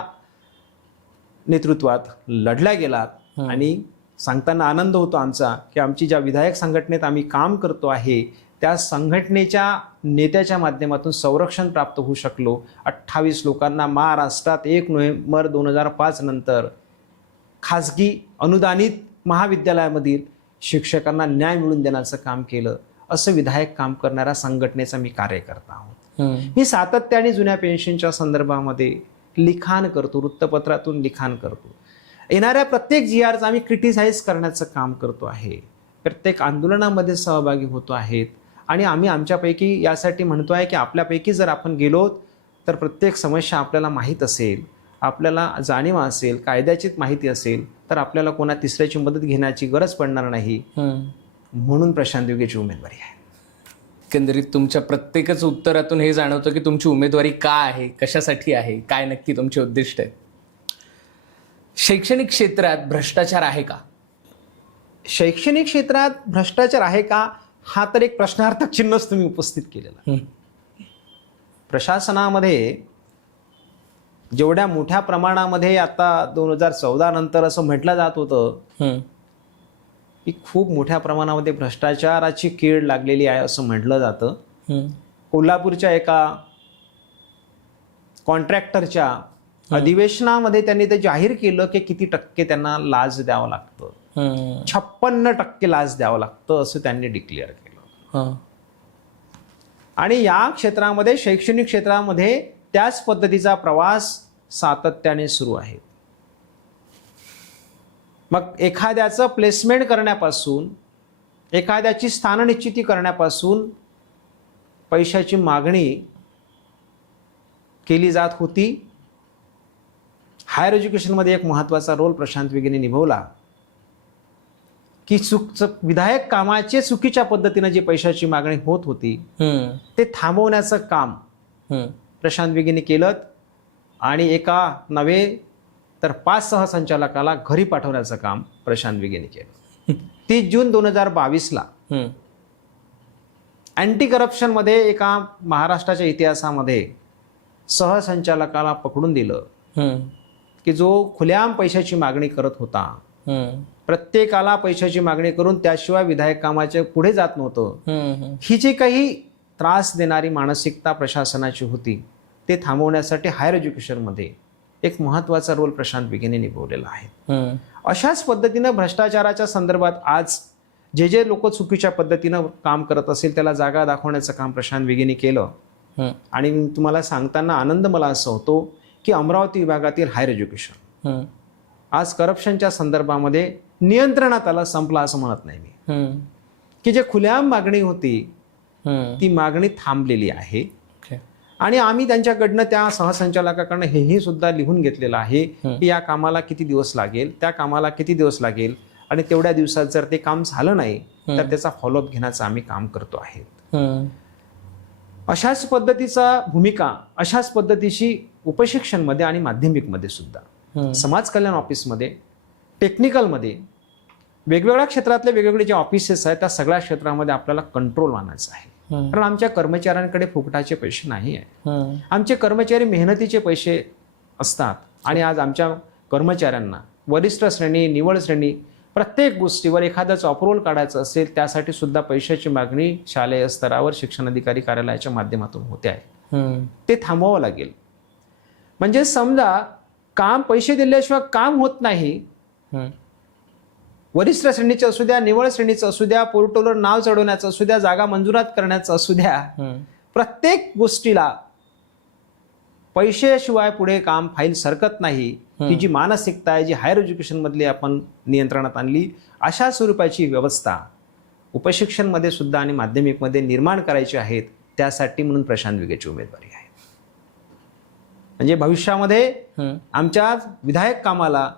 नेतृत्वात लढला गेला. आणि सांगताना आनंद होतो आमचा की आमची ज्या विधायक संघटनेत आम्ही काम करतो आहे त्या संघटनेच्या नेत्याच्या माध्यमातून संरक्षण प्राप्त होऊ शकलो. 28 लोकांना महाराष्ट्रात 1 नोव्हेंबर 2005 नंतर खाजगी अनुदानित महाविद्यालयामधील शिक्षकांना न्याय मिळवून देण्याचं काम केलं. असं विधायक काम करणाऱ्या संघटनेचा मी कार्यकर्ता आहोत. मी सातत्याने जुन्या पेन्शनच्या संदर्भामध्ये लिखाण करतो, वृत्तपत्रातून लिखाण करतो. येणाऱ्या प्रत्येक GRचा आम्ही क्रिटिसाइज करण्याचं काम करतो आहे. प्रत्येक आंदोलनामध्ये सहभागी होतो आहेत आणि आम्ही आमच्यापैकी यासाठी म्हणतो आहे की आपल्यापैकी जर आपण गेलो तर प्रत्येक समस्या आपल्याला माहीत असेल, आपल्याला जाणीव असेल, कायद्याचीच माहिती असेल तर आपल्याला कोणा तिसऱ्याची मदत घेण्याची गरज पडणार नाही. म्हणून प्रशांत विखेची उमेदवारी आहे. एकंदरीत तुमच्या प्रत्येकच उत्तरातून हे जाणवतं की तुमची उमेदवारी का आहे, कशासाठी आहे, काय नक्की तुमचे उद्दिष्ट आहे. शैक्षणिक क्षेत्रात भ्रष्टाचार आहे का? शैक्षणिक क्षेत्रात भ्रष्टाचार आहे का हा तर एक प्रश्नार्थक चिन्हच तुम्ही उपस्थित केलेला. प्रशासनामध्ये जेवढ्या मोठ्या प्रमाणामध्ये आता 2014 नंतर असं म्हटलं जात होतं की खूप मोठ्या प्रमाणामध्ये भ्रष्टाचाराची कीड लागलेली आहे असं म्हटलं जातं. कोल्हापूरच्या एका कॉन्ट्रॅक्टरच्या अधिवेशनामध्ये त्यांनी ते जाहीर केलं की किती टक्के त्यांना लाच द्यावं लागतं. 56% लाच द्यावं लागतं असं त्यांनी डिक्लेअर केलं. आणि या क्षेत्रामध्ये, शैक्षणिक क्षेत्रामध्ये त्याच पद्धतीचा प्रवास सातत्याने सुरू आहे. मग एखाद्याचं प्लेसमेंट करण्यापासून, एखाद्याची स्थाननिश्चिती करण्यापासून पैशाची मागणी केली जात होती. हायर एज्युकेशनमध्ये एक महत्त्वाचा रोल प्रशांत विगेने निभावला की विधायक कामाचे चुकीच्या पद्धतीने जी पैशाची मागणी होत होती ते थांबवण्याचं काम प्रशांत विगेने केलं. आणि एका नव्हे तर 5 सहसंचालकाला घरी पाठवण्याचं काम प्रशांत विगेने केलं. 30 जून 2022ला अँटी करप्शनमध्ये एका महाराष्ट्राच्या इतिहासामध्ये सहसंचालकाला पकडून दिलं की जो खुलेआम पैशाची मागणी करत होता, प्रत्येकाला पैशाची मागणी करून त्याशिवाय विधायक कामाचे पुढे जात नव्हतं. ही जी काही त्रास देणारी मानसिकता प्रशासनाची होती ते थांबवण्यासाठी हायर एज्युकेशनमध्ये एक महत्त्वाचा रोल प्रशांत विगेने निभावलेला आहे. अशाच पद्धतीनं भ्रष्टाचाराच्या संदर्भात आज जे लोक चुकीच्या पद्धतीनं काम करत असेल त्याला जागा दाखवण्याचं काम प्रशांत विगेने केलं. आणि तुम्हाला सांगताना आनंद मला असं होतो की अमरावती विभागातील हायर एज्युकेशन आज करप्शनच्या संदर्भामध्ये नियंत्रणात आलं, संपला असं म्हणत नाही मी. की जे खुलेआम मागणी होती ती मागणी थांबलेली आहे. आणि आम्ही त्यांच्याकडनं, त्या सहसंचालकाकडनं हेही सुद्धा लिहून घेतलेलं आहे की या कामाला किती दिवस लागेल, त्या कामाला किती दिवस लागेल, आणि तेवढ्या दिवसात जर ते काम झालं नाही तर त्याचा फॉलोअप घेण्याचं आम्ही काम करतो आहे. अशाच पद्धतीचा भूमिका, अशाच पद्धतीची उपशिक्षणमध्ये आणि माध्यमिकमध्ये सुद्धा, समाज कल्याण ऑफिसमध्ये, टेक्निकलमध्ये, वेगवेगळ्या क्षेत्रातले वेगवेगळे जे ऑफिसेस आहेत त्या सगळ्या क्षेत्रामध्ये आपल्याला कंट्रोल आणायचं आहे. कारण आमच्या कर्मचाऱ्यांकडे फुकटाचे पैसे नाही आहे. आमचे कर्मचारी मेहनतीचे पैसे असतात. आणि आज आमच्या कर्मचाऱ्यांना वरिष्ठ श्रेणी, निवड श्रेणी, प्रत्येक गोष्टीवर एखाद्याचं अप्रुव्हल काढायचं असेल त्यासाठी सुद्धा पैशाची मागणी शालेय स्तरावर शिक्षण अधिकारी कार्यालयाच्या माध्यमातून होते आहे. ते थांबवावं लागेल. म्हणजे समजा काम पैसे दिल्याशिवाय काम होत नाही. वरिष्ठ श्रेणीचं असू द्या, निवड श्रेणीचं असू द्या, पोर्टलवर नाव चढवण्याचं असू द्या, जागा मंजुरात करण्याचं असू द्या, प्रत्येक गोष्टीला पैशाशिवाय पुढे काम फाईल सरकत नाही. ही जी मानसिकता आहे, जी हायर एज्युकेशन मधली आपण नियंत्रणात आणली, अशा स्वरूपाची व्यवस्था उपशिक्षणमध्ये सुद्धा आणि माध्यमिकमध्ये निर्माण करायची आहेत. त्यासाठी म्हणून प्रशांत विगेची उमेदवारी आहे. म्हणजे भविष्यामध्ये आमच्या विधायक कामाला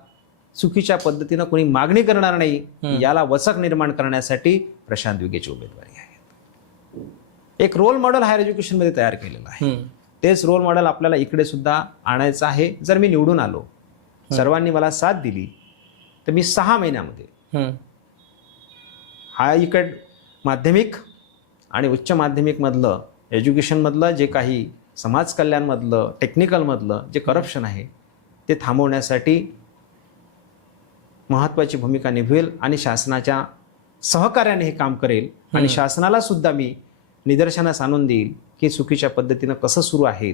चुकीच्या पद्धतीनं कोणी मागणी करणार नाही याला वचक निर्माण करण्यासाठी प्रशांत विगेची उमेदवारी आहे. एक रोल मॉडेल हायर एज्युकेशन मध्ये तयार केलेलं आहे. तेच रोल मॉडेल आपल्याला इकडे सुद्धा आणायचं आहे. जर मी निवडून आलो, सर्वांनी मला साथ दिली, तर मी 6 महिन्यामध्ये हा इकड माध्यमिक आणि उच्च माध्यमिक मधलं, एज्युकेशन मधलं जे काही समाज कल्याण मधलं, टेक्निकल मधलं जे करप्शन आहे ते थांबवण्यासाठी महत्त्वाची भूमिका निभवेल आणि शासनाच्या सहकार्याने हे काम करेल. आणि शासनाला सुद्धा मी निदर्शनास आणून देईल की चुकीच्या पद्धतीनं कसं सुरू आहे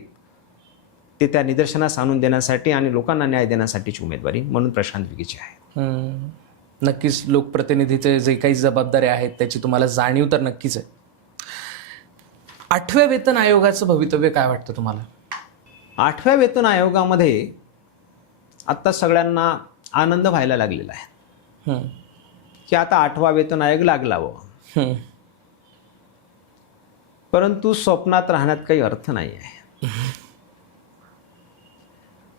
ते त्या निदर्शनास आणून देण्यासाठी आणि लोकांना न्याय देण्यासाठीची उमेदवारी म्हणून प्रशांत विगेची आहे. नक्कीच लोकप्रतिनिधीचे जे काही जबाबदारी आहेत त्याची तुम्हाला जाणीव तर नक्कीच आहे. 8व्या वेतन आयोगाचं भवितव्य काय वाटतं तुम्हाला? 8व्या वेतन आयोगामध्ये आत्ता सगळ्यांना आनंद व्हायला लागलेला आहे की आता 8वा वेतन आयोग लागलावं. परंतु स्वप्नात राहण्यात काही अर्थ नाही आहे.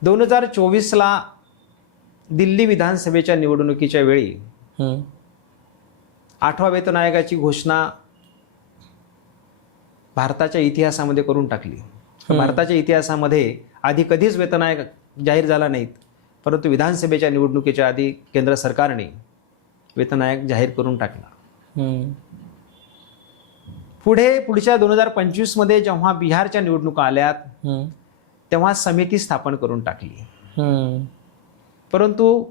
2024ला दिल्ली विधानसभेच्या निवडणुकीच्या वेळी 8व्या वेतन आयोगाची घोषणा भारताच्या इतिहासामध्ये करून टाकली. भारताच्या इतिहासामध्ये आधी कधीच वेतन आयोग जाहीर झाला नाहीत, परंतु विधानसभेच्या निवडणुकीच्या आधी केंद्र सरकारने वेतन आयोग जाहीर करून टाकला. पुढच्या 2025 मध्ये जेव्हा बिहारच्या निवडणुका आल्यात तेव्हा समिती स्थापन करून टाकली. परंतु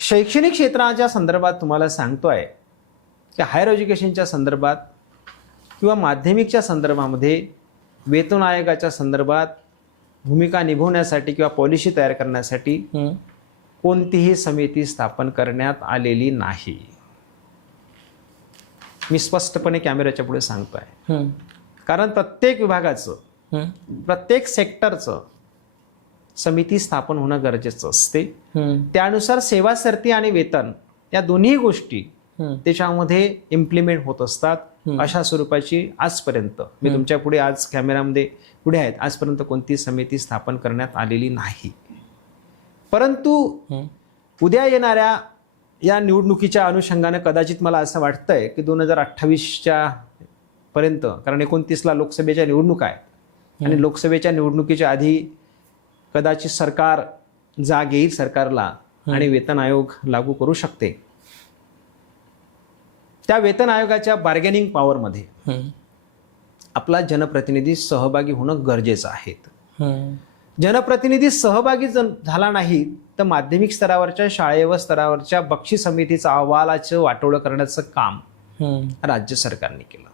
शैक्षणिक क्षेत्राच्या संदर्भात तुम्हाला सांगतोय की हायर एज्युकेशनच्या संदर्भात किंवा माध्यमिकच्या संदर्भामध्ये वेतन आयोगाच्या संदर्भात भूमिका निभवण्यासाठी किंवा पॉलिसी तयार करण्यासाठी कोणतीही समिती स्थापन करण्यात आलेली नाही. मी स्पष्टपणे कॅमेऱ्याच्या पुढे सांगतोय. कारण प्रत्येक विभागाचं प्रत्येक सेक्टरचं समिती स्थापन होणं गरजेचं असते. त्यानुसार सेवा सरती आणि वेतन या दोन्ही गोष्टी त्याच्यामध्ये इम्प्लिमेंट होत असतात. अशा स्वरूपाची आजपर्यंत मी तुमच्या पुढे आज कॅमेऱ्यामध्ये पुढे आहेत, आजपर्यंत कोणती समिती स्थापन करण्यात आलेली नाही. परंतु उद्या येणाऱ्या या निवडणुकीच्या अनुषंगाने कदाचित मला असं वाटतंय की 2028च्या पर्यंत, कारण 29ला लोकसभेच्या निवडणुका आहेत आणि लोकसभेच्या निवडणुकीच्या आधी कदाचित सरकार जाग येईल सरकारला आणि वेतन आयोग लागू करू शकते. त्या वेतन आयोगाच्या बार्गेनिंग पॉवरमध्ये आपला जनप्रतिनिधी सहभागी होणं गरजेचं आहे. जनप्रतिनिधी सहभागी झाला नाही तर माध्यमिक स्तरावरच्या शाळे व स्तरावरच्या बक्षीस समितीचं अहवालाचं वाटोळं करण्याचं काम राज्य सरकारने केलं.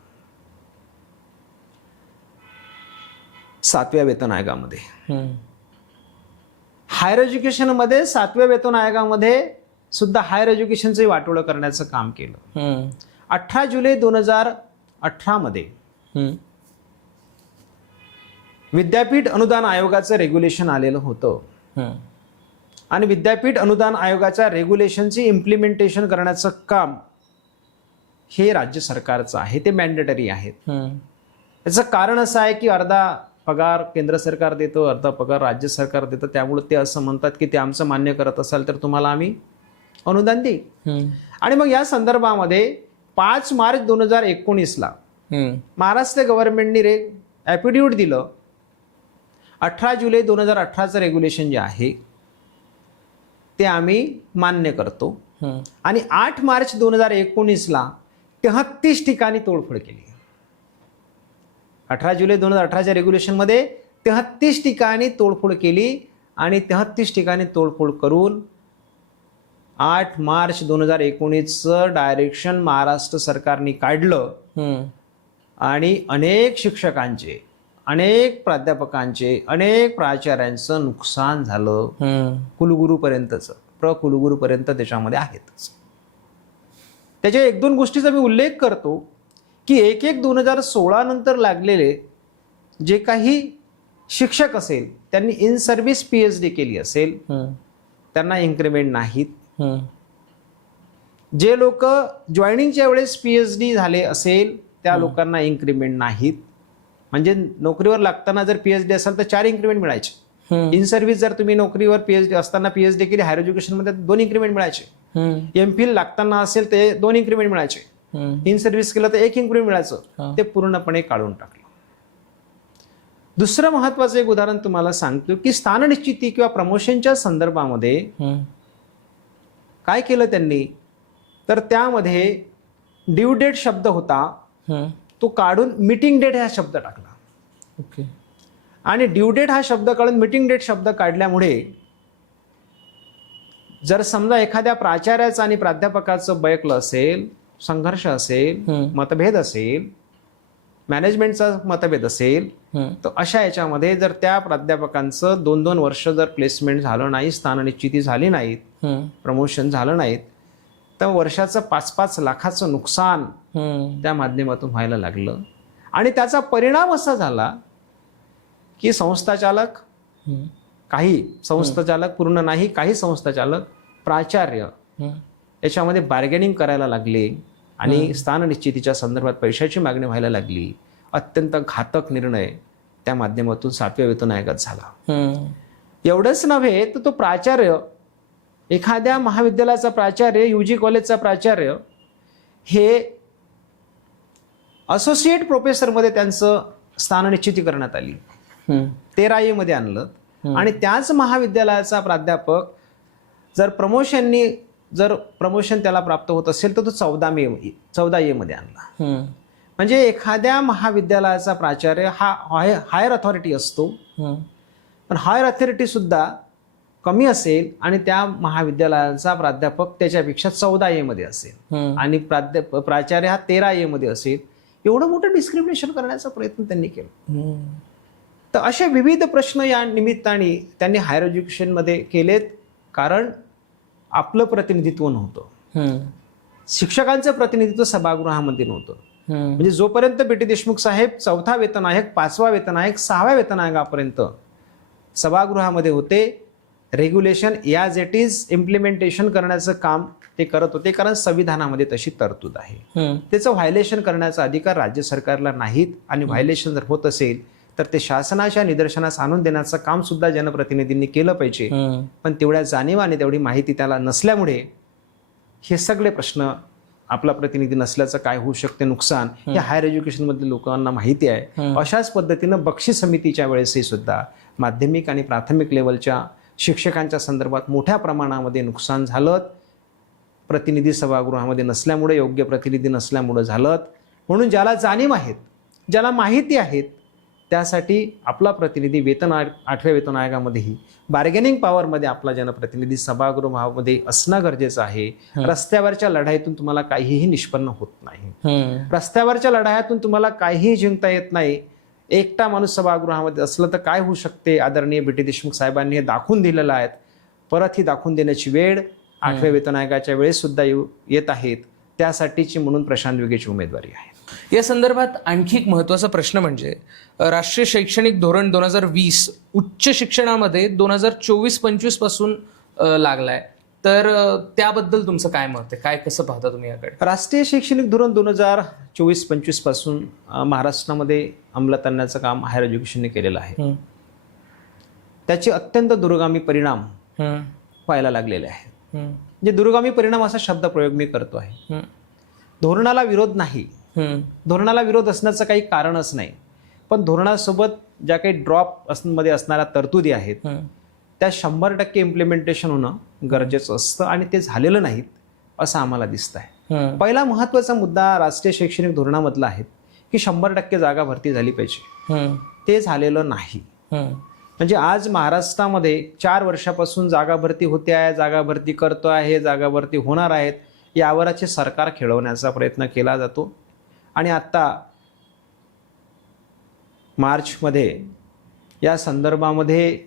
7व्या वेतन आयोगामध्ये, हायर एज्युकेशनमध्ये 7व्या वेतन आयोगामध्ये सुद्धा हायर एज्युकेशनचंही वाटोळं करण्याचं काम केलं. 18 जुलै 2018 मध्ये विद्यापीठ अनुदान आयोगाचं रेग्युलेशन आलेलं होतं आणि विद्यापीठ अनुदान आयोगाच्या रेग्युलेशनची इम्प्लिमेंटेशन करण्याचं काम हे राज्य सरकारचं आहे. ते मॅन्डेटरी आहेत. याचं कारण असं आहे की अर्धा पगार केंद्र सरकार देतं, अर्धा पगार राज्य सरकार देतं. त्यामुळे ते असं म्हणतात की ते आमचं मान्य करत असाल तर तुम्हाला आम्ही अनुदान देईल. आणि मग या संदर्भामध्ये 5 मार्च 2019ला महाराष्ट्र गव्हर्नमेंटने ॲफिडेव्हिट दिलं. 18 जुलै 2018चं रेग्युलेशन जे आहे ते आम्ही मान्य करतो. आणि 8 मार्च 2019ला 33 ठिकाणी तोडफोड केली. 18 जुलै 2018च्या रेग्युलेशनमध्ये 33 ठिकाणी तोडफोड केली आणि 33 ठिकाणी तोडफोड करून 8 मार्च 2019चं डायरेक्शन महाराष्ट्र सरकारने काढलं आणि अनेक शिक्षकांचे, अनेक प्राध्यापकांचे, अनेक प्राचार्यांचं नुकसान झालं. कुलगुरूपर्यंतचं, प्रकुलगुरूपर्यंत त्याच्यामध्ये आहेतच. त्याच्या 1-2 गोष्टीचा मी उल्लेख करतो की 2016 नंतर लागलेले जे काही शिक्षक असेल त्यांनी इन सर्व्हिस PhD केली असेल त्यांना इन्क्रिमेंट नाहीत. जे लोक जॉईनिंगच्या वेळेस PhD झाले असेल त्या लोकांना इन्क्रिमेंट नाहीत. म्हणजे नोकरीवर लागताना जर PhD असेल तर 4 इन्क्रिमेंट मिळायचे. इन सर्व्हिस जर तुम्ही नोकरीवर PhD असताना PhD केली हायर एज्युकेशनमध्ये 2 इन्क्रिमेंट मिळायचे. MPhil लागताना असेल ते 2 इन्क्रिमेंट मिळायचे. इन सर्व्हिस केलं तर 1 इन्क्रिमेंट मिळायचं. ते पूर्णपणे काढून टाकलं. दुसरं महत्वाचं एक उदाहरण तुम्हाला सांगतो की स्थाननिश्चिती किंवा प्रमोशनच्या संदर्भामध्ये काय केलं त्यांनी, तर त्यामध्ये ड्यू डेट शब्द होता तो काढून मीटिंग डेट हा शब्द टाकला. आणि ड्यू डेट हा शब्द काढून मीटिंग डेट शब्द काढल्यामुळे जर समजा एखाद्या प्राचार्याचं आणि प्राध्यापकाचं बैकलं असेल, संघर्ष असेल, मतभेद असेल, मॅनेजमेंटचा मतभेद असेल, तर अशा याच्यामध्ये जर त्या प्राध्यापकांचं 2-2 वर्ष जर प्लेसमेंट झालं नाही, स्थाननिश्चिती झाली नाहीत, प्रमोशन झालं नाहीत, तर वर्षाचं 5-5 लाखाचं नुकसान त्या माध्यमातून व्हायला लागलं. आणि त्याचा परिणाम असा झाला की संस्थाचालक, काही संस्थाचालक, पूर्ण नाही, काही संस्थाचालक, प्राचार्य याच्यामध्ये बार्गेनिंग करायला लागले आणि स्थाननिश्चितीच्या संदर्भात पैशाची मागणी व्हायला लागली. अत्यंत घातक निर्णय त्या माध्यमातून 7व्या वेतन आयोगात झाला. एवढंच नव्हे तर तो प्राचार्य, एखाद्या महाविद्यालयाचा प्राचार्य, UG कॉलेजचा प्राचार्य हे असोसिएट प्रोफेसरमध्ये त्यांचं स्थाननिश्चिती करण्यात आली. 13A मध्ये आणलं. आणि त्याच महाविद्यालयाचा प्राध्यापक जर प्रमोशन त्याला प्राप्त होत असेल तर तो 14A मध्ये आणला. म्हणजे एखाद्या महाविद्यालयाचा प्राचार्य हा हायर अथॉरिटी असतो, पण हायर अथॉरिटी सुद्धा कमी असेल आणि त्या महाविद्यालयाचा प्राध्यापक त्याच्यापेक्षा 14A मध्ये असेल आणि प्राचार्य हा 13A मध्ये असेल. एवढं मोठं डिस्क्रिमिनेशन करण्याचा प्रयत्न त्यांनी केला. तर असे विविध प्रश्न या निमित्ताने त्यांनी हायर एज्युकेशनमध्ये केलेत, कारण आपलं प्रतिनिधित्व नव्हतं, शिक्षकांचं प्रतिनिधित्व सभागृहामध्ये नव्हतं. म्हणजे जोपर्यंत बी टी देशमुख साहेब 4था वेतन आयोग, 5वा वेतन आयोग, 6व्या वेतन आयोगापर्यंत सभागृहामध्ये होते, regulation as it is implementation करण्याचं काम ते करत होते, कारण संविधानामध्ये तशी तरतूद आहे. त्याचं व्हायलेशन करण्याचा अधिकार राज्य सरकारला नाहीत, आणि व्हायलेशन जर होत असेल तर ते शासनाच्या निदर्शनास आणून देण्याचं काम सुद्धा जनप्रतिनिधींनी केलं पाहिजे. पण तेवढ्या जाणीव आणि तेवढी माहिती त्याला नसल्यामुळे हे सगळे प्रश्न, आपला प्रतिनिधी नसल्याचं काय होऊ शकते नुकसान, हे हायर एज्युकेशन मधील लोकांना माहिती आहे. अशाच पद्धतीनं बक्षीस समितीच्या वेळेसही सुद्धा माध्यमिक आणि प्राथमिक लेवलच्या शिक्षकांच्या संदर्भात मोठ्या प्रमाणामध्ये नुकसान झालं, प्रतिनिधी सभागृहामध्ये नसल्यामुळे, योग्य प्रतिनिधी नसल्यामुळे झालं. म्हणून ज्याला जाणीव आहेत, ज्याला माहिती आहेत, त्यासाठी आपला प्रतिनिधी 8व्या वेतन आयोगामध्येही बार्गेनिंग पॉवरमध्ये आपला जनप्रतिनिधी सभागृहामध्ये असणं गरजेचं आहे. रस्त्यावरच्या लढाईतून तुम्हाला काहीही निष्पन्न होत नाही, रस्त्यावरच्या लढाईतून तुम्हाला काहीही जिंकता येत नाही. एकटा माणूस सभागृहामध्ये असलं तर काय होऊ शकते, आदरणीय बी टी देशमुख साहेबांनी हे दाखवून दिलेलं आहे. परत ही दाखवून देण्याची वेळ 8व्या वेतन आयोगाच्या वेळेस सुद्धा येत आहेत. त्यासाठीची म्हणून प्रशांत विखेची उमेदवारी आहे. या संदर्भात आणखी एक महत्त्वाचा प्रश्न म्हणजे राष्ट्रीय शैक्षणिक धोरण 2020 उच्च शिक्षणामध्ये 2024-25 पासून लागलाय, तर त्याबद्दल तुमचं काय मत आहे, काय कसं पाहता तुम्ही याकडे? राष्ट्रीय शैक्षणिक धोरण 2024-25 पासून महाराष्ट्रामध्ये अंमलात आणण्याचं काम हायर एज्युकेशनने केलेलं आहे. त्याचे अत्यंत दूरगामी परिणाम व्हायला लागलेले आहेत. म्हणजे दूरगामी परिणाम असा शब्द प्रयोग मी करतो आहे. धोरणाला विरोध नाही, धोरणाला विरोध असण्याचं काही कारणच नाही, पण धोरणासोबत ज्या काही ड्रॉप मध्ये असणाऱ्या तरतुदी आहेत त्या 100% इम्प्लिमेंटेशन होणं गरजेचं असतं, आणि ते झालेलं नाहीत असं आम्हाला दिसत आहे. पहिला महत्वाचा मुद्दा राष्ट्रीय शैक्षणिक धोरणामधला आहे की 100% जागा भरती झाली पाहिजे. ते झालेलं नाही. म्हणजे आज महाराष्ट्रामध्ये 4 वर्षापासून जागा भरती होते आहे, जागा भरती करतो आहे, जागा भरती होणार आहेत, यावरचे सरकार खेळवण्याचा प्रयत्न केला जातो. आणि आत्ता मार्चमध्ये या संदर्भामध्ये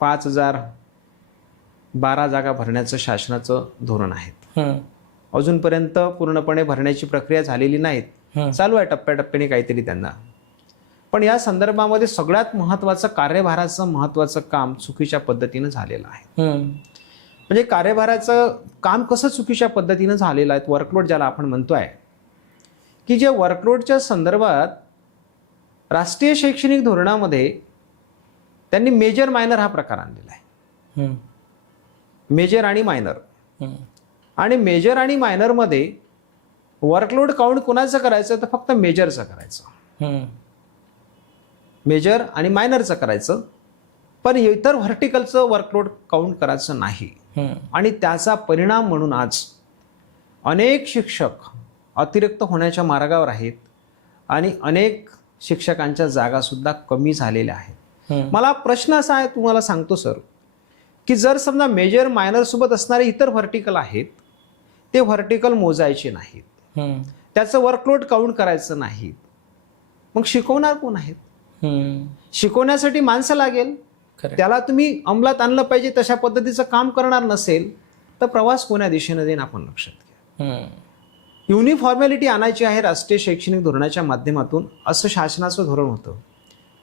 5012 जागा भरण्याचं शासनाचं धोरण आहे. अजूनपर्यंत पूर्णपणे भरण्याची प्रक्रिया झालेली नाहीत, चालू आहे टप्प्याटप्प्याने काहीतरी त्यांना. पण या संदर्भामध्ये सगळ्यात महत्त्वाचं कार्यभाराचं महत्त्वाचं काम चुकीच्या पद्धतीनं झालेलं आहे. म्हणजे कार्यभाराचं काम कसं चुकीच्या पद्धतीनं झालेलं आहे, वर्कलोड ज्याला आपण म्हणतोय, की जे वर्कलोडच्या संदर्भात राष्ट्रीय शैक्षणिक धोरणामध्ये त्यांनी मेजर मायनर हा प्रकार आणलेला आहे. मेजर आणि मायनर, आणि मेजर आणि मायनरमध्ये वर्कलोड काउंट कोणाचं करायचं तर फक्त मेजरचं करायचं, मेजर आणि मायनरचं करायचं, पण इतर व्हर्टिकलचं वर्कलोड काउंट करायचं नाही. आणि त्याचा परिणाम म्हणून आज अनेक शिक्षक अतिरिक्त होण्याच्या मार्गावर आहेत, आणि अनेक शिक्षकांच्या जागा सुद्धा कमी झालेल्या आहेत. मला प्रश्न असा आहे, तुम्हाला सांगतो सर, की जर समजा मेजर मायनर सोबत असणारे इतर व्हर्टिकल आहेत, ते व्हर्टिकल मोजायचे नाहीत, त्याचं वर्कलोड काउंट करायचं नाही, मग शिकवणार कोण आहेत? शिकवण्यासाठी माणसं लागेल, त्याला तुम्ही अंमलात आणलं पाहिजे, तशा पद्धतीचं काम करणार नसेल तर प्रवास कोण्या दिशेने देईन आपण लक्षात घ्या. युनिफॉर्मॅलिटी आणायची आहे राष्ट्रीय शैक्षणिक धोरणाच्या माध्यमातून, असं शासनाचं धोरण होतं.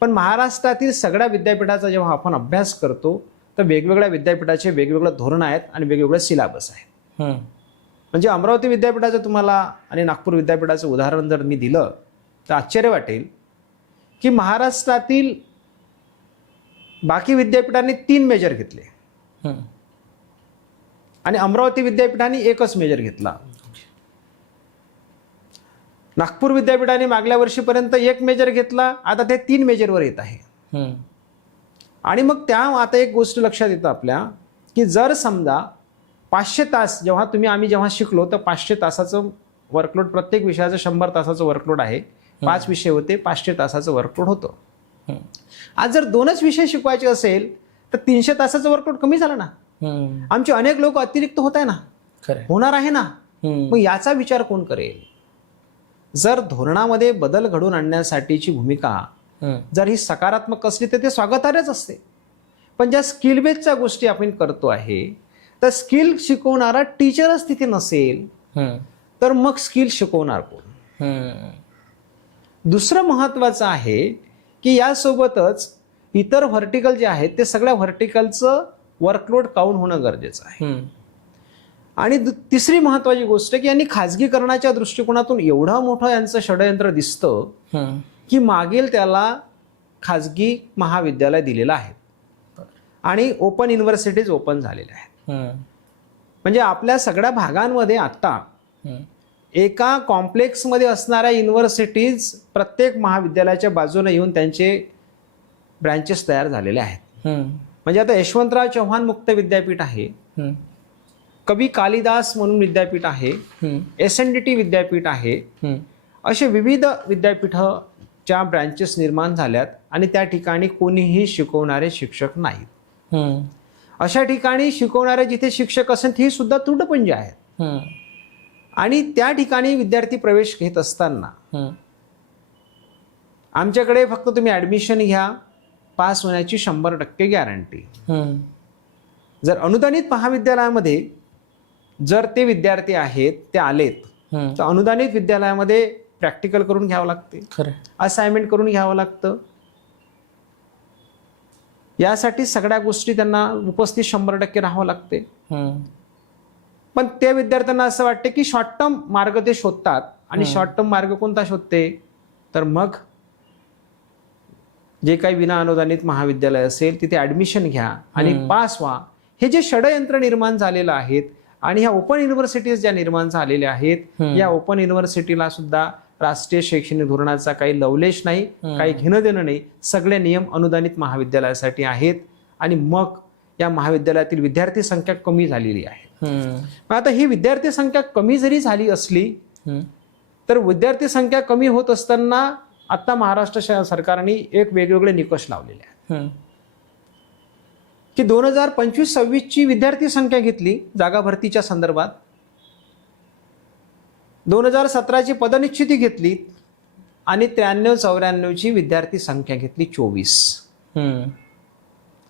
पण महाराष्ट्रातील सगळ्या विद्यापीठाचा जेव्हा आपण अभ्यास करतो तर वेगवेगळ्या विद्यापीठाचे वेगवेगळं धोरण आहेत आणि वेगवेगळे सिलेबस आहेत. म्हणजे अमरावती विद्यापीठाचं तुम्हाला आणि नागपूर विद्यापीठाचं उदाहरण जर मी दिलं तर आश्चर्य वाटेल की महाराष्ट्रातील बाकी विद्यापीठांनी 3 मेजर घेतले आणि अमरावती विद्यापीठाने एकच मेजर घेतला. नागपूर विद्यापीठाने मागल्या वर्षीपर्यंत 1 मेजर घेतला, आता ते 3 मेजरवर येत आहे. आणि मग आता एक गोष्ट लक्षात येतं आपल्या, की जर समजा 500 तास आम्ही जेव्हा शिकलो तर 500 तासाचं वर्कलोड, प्रत्येक विषयाचं 100 तासाचं वर्कलोड आहे, 5 विषय होते, 500 तासाचं वर्कलोड होतं. आज जर 2च विषय शिकवायचे असेल तर 300 तासाचं वर्कलोड कमी झालं ना. आमचे अनेक लोक अतिरिक्त होत आहे ना, होणार आहे ना. मग याचा विचार कोण करेल? जर धोरणामध्ये बदल घडवून आणण्यासाठीची भूमिका जर ही सकारात्मक असली तर ते स्वागतार्हच असते. पण ज्या स्किल बेसच्या गोष्टी आपण करतो आहे, तर स्किल शिकवणारा टीचरच तिथे नसेल तर मग स्किल शिकवणार कोण? दुसरं महत्वाचं आहे की यासोबतच इतर व्हर्टिकल जे आहेत ते सगळ्या व्हर्टिकलचं वर्कलोड काउंट होणं गरजेचं आहे. आणि तिसरी महत्वाची गोष्ट की यांनी खाजगीकरणाच्या दृष्टिकोनातून एवढं मोठं यांचं षडयंत्र दिसतं की मागील त्याला खाजगी महाविद्यालय दिलेलं आहे आणि ओपन युनिव्हर्सिटीज ओपन झालेल्या आहेत. म्हणजे आपल्या सगळ्या भागांमध्ये आता एका कॉम्प्लेक्समध्ये असणाऱ्या युनिव्हर्सिटीज प्रत्येक महाविद्यालयाच्या बाजूने येऊन त्यांचे ब्रँचेस तयार झालेले आहेत. म्हणजे आता यशवंतराव चव्हाण मुक्त विद्यापीठ आहे, कवी कालिदास म्हणून विद्यापीठ आहे, SNDT विद्यापीठ आहे, असे विविध विद्यापीठाच्या ब्रँचेस निर्माण झाल्यात आणि त्या ठिकाणी कोणीही शिकवणारे शिक्षक नाहीत. अशा ठिकाणी शिकवणारे जिथे शिक्षक असेल ती सुद्धा तुटपुंजी आहेत. आणि त्या ठिकाणी विद्यार्थी प्रवेश घेत असताना आमच्याकडे फक्त तुम्ही ऍडमिशन घ्या, पास होण्याची 100% गॅरंटी. जर अनुदानित महाविद्यालयामध्ये जर ते विद्यार्थी आहेत ते आलेत तर अनुदानित विद्यालयामध्ये प्रॅक्टिकल करून घ्यावं लागते, असाइनमेंट करून घ्यावं लागतं. यासाठी सगळ्या गोष्टी त्यांना उपस्थित 100% राहावं लागते. पण त्या विद्यार्थ्यांना असं वाटते की शॉर्ट टर्म मार्ग ते शोधतात आणि शॉर्ट टर्म मार्ग कोणता शोधते तर मग जे काही विना अनुदानित महाविद्यालय असेल तिथे ऍडमिशन घ्या आणि पास व्हा. हे जे षडयंत्र निर्माण झालेलं आहेत आणि ह्या ओपन युनिव्हर्सिटीज ज्या निर्माण झालेल्या आहेत, या ओपन युनिव्हर्सिटीला सुद्धा राष्ट्रीय शैक्षणिक धोरणाचा काही लवलेश नाही, काही घेणं देणं नाही. सगळे नियम अनुदानित महाविद्यालयासाठी आहेत आणि मग या महाविद्यालयातील विद्यार्थी संख्या कमी झालेली आहे. आता ही विद्यार्थी संख्या कमी जरी झाली असली तर विद्यार्थी संख्या कमी होत असताना आता महाराष्ट्र सरकारने एक वेगवेगळे निकष लावलेले आहेत की 2025-26 ची विद्यार्थी संख्या घेतली जागा भरतीच्या संदर्भात, 2017 ची पदनिश्चिती घेतली आणि 93-94 ची विद्यार्थी संख्या घेतली 24.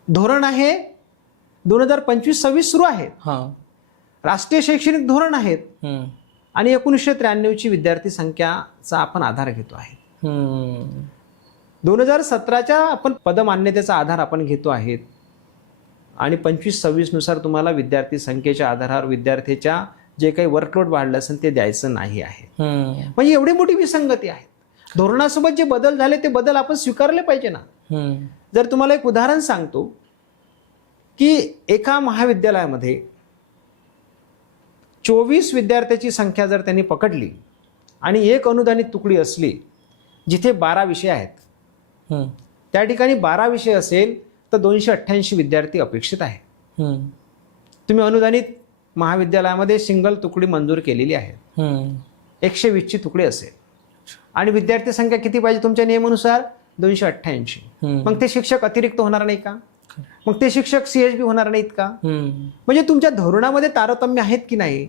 धोरण आहे 2025-26 सुरू आहे, राष्ट्रीय शैक्षणिक धोरण आहेत आणि 1993 ची विद्यार्थी संख्याचा आपण आधार घेतो आहे. 2017च्या आपण पदमान्यतेचा आधार आपण घेतो आहेत आणि 25-26 नुसार तुम्हाला विद्यार्थी संख्येच्या आधारावर विद्यार्थ्याच्या जे काही वर्कलोड वाढलं असेल ते द्यायचं नाही आहे. म्हणजे एवढी मोठी विसंगती आहे. धोरणासोबत जे बदल झाले ते बदल आपण स्वीकारले पाहिजे ना. जर तुम्हाला एक उदाहरण सांगतो की एका महाविद्यालयामध्ये 24 विद्यार्थ्याची संख्या जर त्यांनी पकडली आणि एक अनुदानित तुकडी असली जिथे 12 विषय आहेत, त्या ठिकाणी 12 विषय असेल तर 288 विद्यार्थी अपेक्षित आहे. तुम्ही अनुदानित महाविद्यालयामध्ये सिंगल तुकडी मंजूर केलेली आहे, 120 ची तुकडी असेल आणि विद्यार्थी संख्या किती पाहिजे तुमच्या नियमानुसार 288. मग ते शिक्षक अतिरिक्त होणार नाही का? मग ते शिक्षक CHB होणार नाहीत का? म्हणजे तुमच्या धोरणामध्ये तारतम्य आहेत की नाही?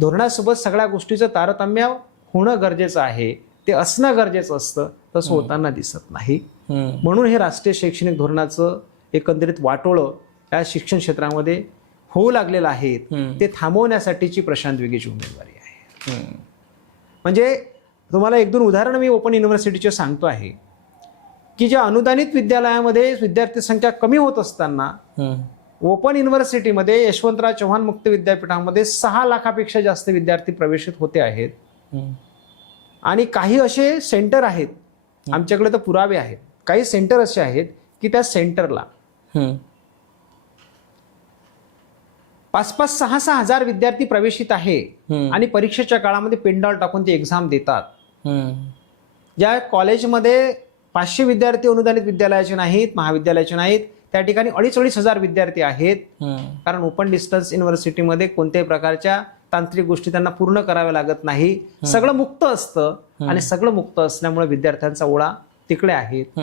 धोरणासोबत सगळ्या गोष्टीचं तारतम्य होणं गरजेचं आहे, ते असणं गरजेचं असतं. तसं होताना दिसत नाही. म्हणून हे राष्ट्रीय शैक्षणिक धोरणाचं एकंदरीत वाटोळं या शिक्षण क्षेत्रामध्ये होऊ लागलेलं आहे. ते थांबवण्यासाठीची प्रशांत विगेची उमेदवारी आहे. म्हणजे तुम्हाला 1-2 उदाहरणं मी ओपन युनिव्हर्सिटीचे सांगतो आहे की ज्या अनुदानित विद्यालयामध्ये विद्यार्थी संख्या कमी होत असताना ओपन युनिव्हर्सिटीमध्ये यशवंतराव चव्हाण मुक्त विद्यापीठामध्ये 6 लाखापेक्षा जास्त विद्यार्थी प्रवेशित होते आहेत. आणि काही असे सेंटर आहेत, आमच्याकडे तर पुरावे आहेत, काही सेंटर असे आहेत की त्या सेंटरला 5-5, 6-6 हजार विद्यार्थी प्रवेशित आहे आणि परीक्षेच्या काळामध्ये पेंडॉल टाकून ते एक्झाम देतात. ज्या कॉलेजमध्ये 500 विद्यार्थी अनुदानित विद्यालयाचे नाहीत, महाविद्यालयाचे नाहीत, त्या ठिकाणी 2,500 हजार विद्यार्थी आहेत. कारण ओपन डिस्टन्स युनिव्हर्सिटीमध्ये कोणत्याही प्रकारच्या तांत्रिक गोष्टी त्यांना पूर्ण कराव्या लागत नाही, सगळं मुक्त असतं आणि सगळं मुक्त असल्यामुळे विद्यार्थ्यांचा ओढा तिकडे आहेत.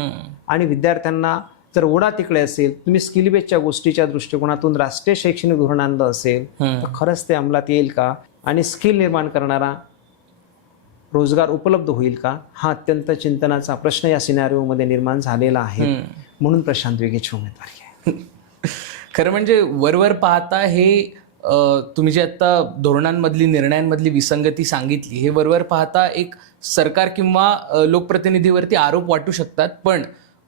आणि विद्यार्थ्यांना जर ओढा तिकडे असेल, तुम्ही स्किल बेसच्या गोष्टीच्या दृष्टिकोनातून राष्ट्रीय शैक्षणिक धोरण आणलं असेल तर खरंच ते अंमलात येईल का? आणि स्किल निर्माण करणारा रोजगार उपलब्ध होईल का, हा अत्यंत चिंतनाचा प्रश्न या सिनारिओमध्ये निर्माण झालेला आहे. म्हणून प्रशांत वेगेची उमेदवारी आहे. खरं म्हणजे वरवर पाहता हे तुम्ही जे आता धोरणांमधली निर्णयांमधली विसंगती सांगितली, हे वरवर पाहता एक सरकार किंवा लोकप्रतिनिधीवरती आरोप वाटू शकतात, पण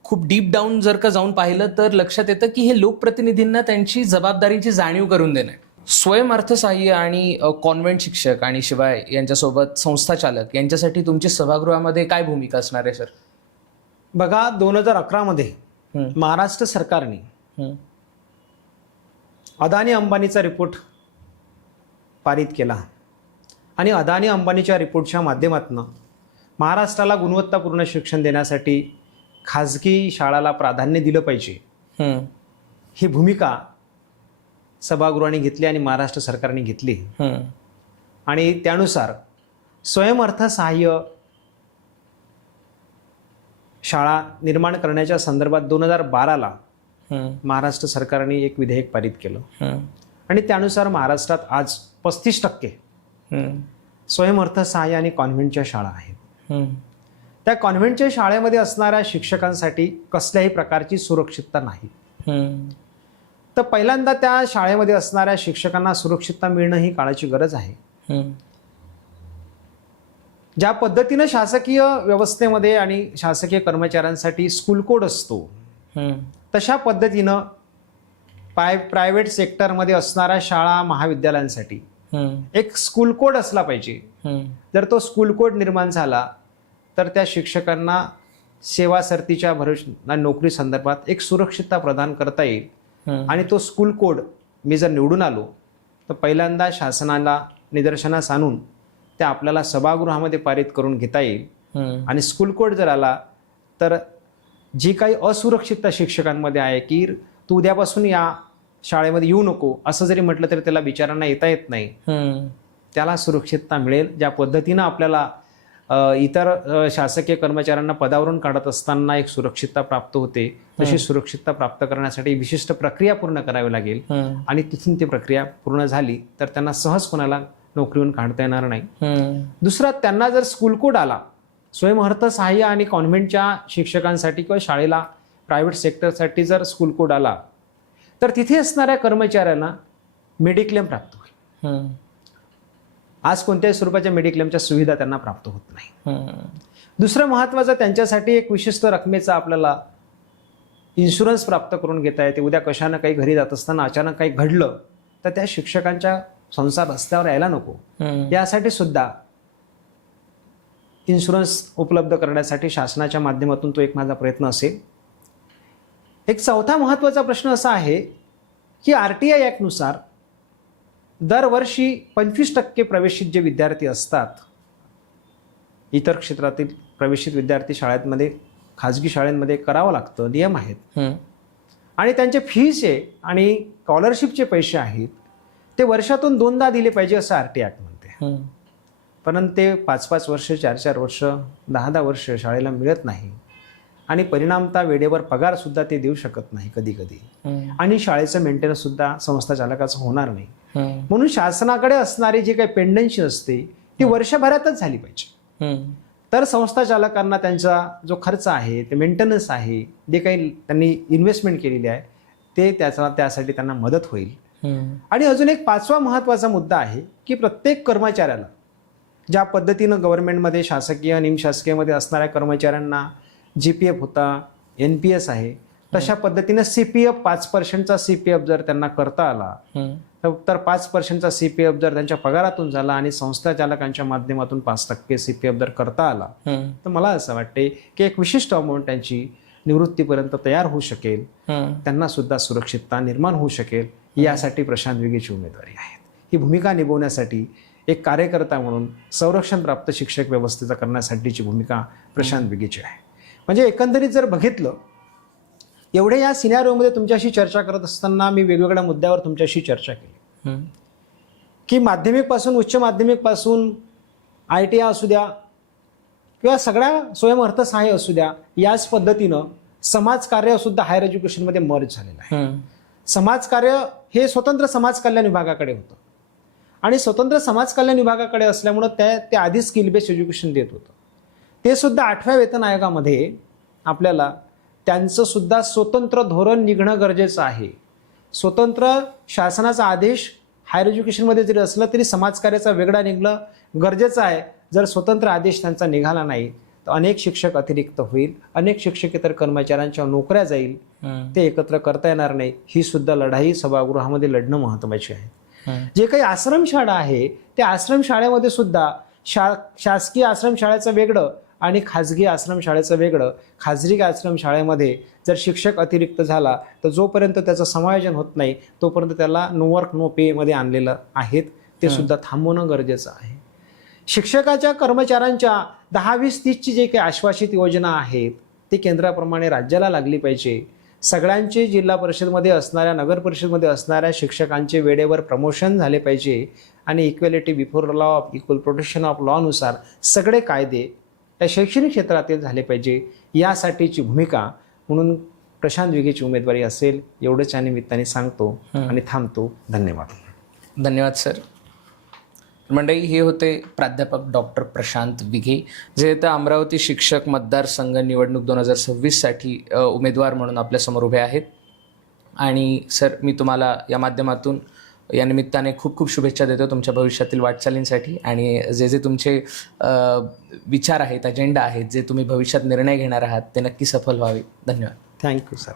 खूप डीप डाऊन जर का जाऊन पाहिलं तर लक्षात येतं की हे लोकप्रतिनिधींना त्यांची जबाबदारीची जाणीव करून देणं. स्वयं अर्थसहाय्य आणि कॉन्व्हेंट शिक्षक आणि शिवाय यांच्यासोबत संस्था चालक यांच्यासाठी तुमची सभागृहामध्ये काय भूमिका असणार आहे सर? बघा, 2011 मध्ये महाराष्ट्र सरकारने अदानी अंबानीचा रिपोर्ट पारित केला आणि अदानी अंबानीच्या रिपोर्टच्या माध्यमातून महाराष्ट्राला गुणवत्तापूर्ण शिक्षण देण्यासाठी खाजगी शाळाला प्राधान्य दिलं पाहिजे ही भूमिका सभागृहाने घेतली आणि महाराष्ट्र सरकारने घेतली. आणि त्यानुसार स्वयंअर्थसहाय्य शाळा निर्माण करण्याच्या संदर्भात 2012ला महाराष्ट्र सरकारने एक विधेयक पारित केलं आणि त्यानुसार महाराष्ट्रात आज 35% स्वयंअर्थसहाय्य आणि कॉन्व्हेंटच्या शाळा आहेत. त्या कॉन्व्हेंटच्या शाळेमध्ये असणाऱ्या शिक्षकांसाठी कसल्याही प्रकारची सुरक्षितता नाही. तर पहिल्यांदा त्या शाळेमध्ये असणाऱ्या शिक्षकांना सुरक्षितता मिळणं ही काळाची गरज आहे. ज्या पद्धतीनं शासकीय व्यवस्थेमध्ये आणि शासकीय कर्मचाऱ्यांसाठी स्कूल कोड असतो, तशा पद्धतीनं प्रायव्हेट सेक्टरमध्ये असणाऱ्या शाळा महाविद्यालयांसाठी एक स्कूल कोड असला पाहिजे. जर तो स्कूल कोड निर्माण झाला तर त्या शिक्षकांना सेवा सरतीच्या नोकरी संदर्भात एक सुरक्षितता प्रदान करता येईल. आणि तो स्कूल कोड मी जर निवडून आलो तर पहिल्यांदा शासनाला निदर्शनास आणून ते आपल्याला सभागृहामध्ये पारित करून घेता येईल. आणि स्कूल कोड जर आला तर जी काही असुरक्षितता शिक्षकांमध्ये आहे की तू उद्यापासून या शाळेमध्ये येऊ नको असं जरी म्हटलं तरी त्याला बिचारांना येता येत नाही, त्याला सुरक्षितता मिळेल. ज्या पद्धतीनं आपल्याला इतर शासकीय कर्मचाऱ्यांना पदावरून काढत असताना एक सुरक्षितता प्राप्त होते, तशी सुरक्षितता प्राप्त करण्यासाठी विशिष्ट प्रक्रिया पूर्ण करावी लागेल. आणि तिथून ती प्रक्रिया पूर्ण झाली तर त्यांना सहज कोणाला नोकरीवरून काढता येणार नाही. दुसरा, त्यांना जर स्कूल कोड आला स्वयंअर्थसहाय्य आणि कॉन्व्हेंटच्या शिक्षकांसाठी किंवा शाळेला प्रायव्हेट सेक्टरसाठी जर स्कूल कोड आला तर तिथे असणाऱ्या कर्मचाऱ्यांना मेडिक्लेम प्राप्त होईल. आज कोणत्याही स्वरूपाच्या मेडिक्लेमच्या सुविधा त्यांना प्राप्त होत नाही. दुसरं महत्त्वाचं, त्यांच्यासाठी एक विशिष्ट रकमेचा आपल्याला इन्शुरन्स प्राप्त करून घेता येते. उद्या कशानं काही घरी जात असताना अचानक काही घडलं तर त्या शिक्षकांच्या संसार रस्त्यावर यायला नको, यासाठी सुद्धा इन्शुरन्स उपलब्ध करण्यासाठी शासनाच्या माध्यमातून तो एक माझा प्रयत्न असेल. एक चौथा महत्त्वाचा प्रश्न असा आहे की RTI ॲक्टनुसार दरवर्षी 25% प्रवेशित जे विद्यार्थी असतात, इतर क्षेत्रातील प्रवेशित विद्यार्थी शाळेमध्ये खाजगी शाळांमध्ये करावं लागतं, नियम आहेत. आणि त्यांचे फीचे आणि स्कॉलरशिपचे पैसे आहेत ते वर्षातून 2दा दिले पाहिजे असं RTI ॲक्ट म्हणते. परंतु ते 5-5 वर्ष, 4-4 वर्ष, 10-10 वर्ष शाळेला मिळत नाही आणि परिणामतः वेळेवर पगार सुद्धा ते देऊ शकत नाही कधी कधी. आणि शाळेचं मेंटेनन्स सुद्धा संस्था चालकाचं होणार नाही. म्हणून शासनाकडे असणारी जी काही पेंडन्सी असते ती वर्षभरातच झाली पाहिजे. तर संस्था चालकांना त्यांचा जो खर्च आहे, ते मेंटेनन्स आहे, जे काही त्यांनी इन्व्हेस्टमेंट केलेली आहे ते त्यासाठी त्यांना मदत होईल. आणि अजून एक 5वा महत्त्वाचा मुद्दा आहे की प्रत्येक कर्मचाऱ्याला ज्या पद्धतीनं गव्हर्नमेंटमध्ये शासकीय निमशासकीयमध्ये असणाऱ्या कर्मचाऱ्यांना GPF होता, NPS आहे, तशा पद्धतीनं CPF 5%चा CPF जर त्यांना करता आला तर 5%चा CPF जर त्यांच्या पगारातून झाला आणि संस्था चालकांच्या माध्यमातून 5% CPF जर करता आला तर मला असं वाटते की एक विशिष्ट अमाऊंट त्यांची निवृत्तीपर्यंत तयार होऊ शकेल, त्यांना सुद्धा सुरक्षितता निर्माण होऊ शकेल. यासाठी प्रशांत वेगेची उमेदवारी आहे. ही भूमिका निभवण्यासाठी एक कार्यकर्ता म्हणून संरक्षण प्राप्त शिक्षक व्यवस्थेचा करण्यासाठीची भूमिका प्रशांत वेगेची आहे. म्हणजे एकंदरीत जर बघितलं, एवढे या सिनारिओमध्ये तुमच्याशी चर्चा करत असताना मी वेगवेगळ्या मुद्द्यावर तुमच्याशी चर्चा केली की माध्यमिकपासून उच्च माध्यमिकपासून ITI असू द्या किंवा सगळ्या स्वयंअर्थसहाय्य असू द्या, याच पद्धतीनं समाजकार्य सुद्धा हायर एज्युकेशनमध्ये मर्ज झालेलं आहे. समाजकार्य हे स्वतंत्र समाज कल्याण विभागाकडे होतं आणि स्वतंत्र समाज कल्याण विभागाकडे असल्यामुळं ते आधीच स्किल बेस्ड एज्युकेशन देत होतं. ते सुद्धा 8व्या वेतन आयोगामध्ये आपल्याला त्यांचं सुद्धा स्वतंत्र धोरण निघणं गरजेचं आहे. स्वतंत्र शासनाचा आदेश हायर एज्युकेशनमध्ये जरी असलं तरी समाजकार्याचा वेगळा निघणं गरजेचं आहे. जर स्वतंत्र आदेश त्यांचा निघाला नाही तर अनेक शिक्षक अतिरिक्त होईल, अनेक शिक्षकेतर कर्मचाऱ्यांच्या नोकऱ्या जाईल, ते एकत्र करता येणार नाही. ही सुद्धा लढाई सभागृहामध्ये लढणं महत्त्वाची आहे. जे काही आश्रमशाळा आहे त्या आश्रमशाळेमध्ये सुद्धा शासकीय आश्रमशाळेचं वेगळं आणि खाजगी आश्रमशाळेचं वेगळं. खाजगी आश्रमशाळेमध्ये जर शिक्षक अतिरिक्त झाला तर जोपर्यंत त्याचं समायोजन होत नाही तोपर्यंत त्याला नो वर्क नो पे मध्ये आणलेलं आहेत, ते सुद्धा थांबवणं गरजेचं आहे. शिक्षकाच्या कर्मचाऱ्यांच्या 10-20-30ची जे काही आश्वासित योजना आहेत ती केंद्राप्रमाणे राज्याला लागली पाहिजे. सगळ्यांचे जिल्हा परिषदमध्ये असणाऱ्या, नगर परिषदमध्ये असणाऱ्या शिक्षकांचे वेळेवर प्रमोशन झाले पाहिजे आणि equality before law of equal protection of लॉनुसार सगळे कायदे त्या शैक्षणिक क्षेत्रातील झाले पाहिजे. यासाठीची भूमिका म्हणून प्रशांत विगेची उमेदवारी असेल एवढंच या निमित्ताने सांगतो आणि थांबतो. धन्यवाद. धन्यवाद सर. मंडळी, हे होते प्राध्यापक डॉक्टर प्रशांत विघे, जे आता अमरावती शिक्षक मतदारसंघ निवडणूक 2026साठी उमेदवार म्हणून आपल्यासमोर उभे आहेत. आणि सर, मी तुम्हाला या माध्यमातून या निमित्ताने खूप खूप शुभेच्छा देतो तुमच्या भविष्यातील वाटचालींसाठी. आणि जे जे तुमचे विचार आहेत, अजेंडा आहेत, जे तुम्ही भविष्यात निर्णय घेणार आहात ते नक्की सफल व्हावे. धन्यवाद. Thank you sir.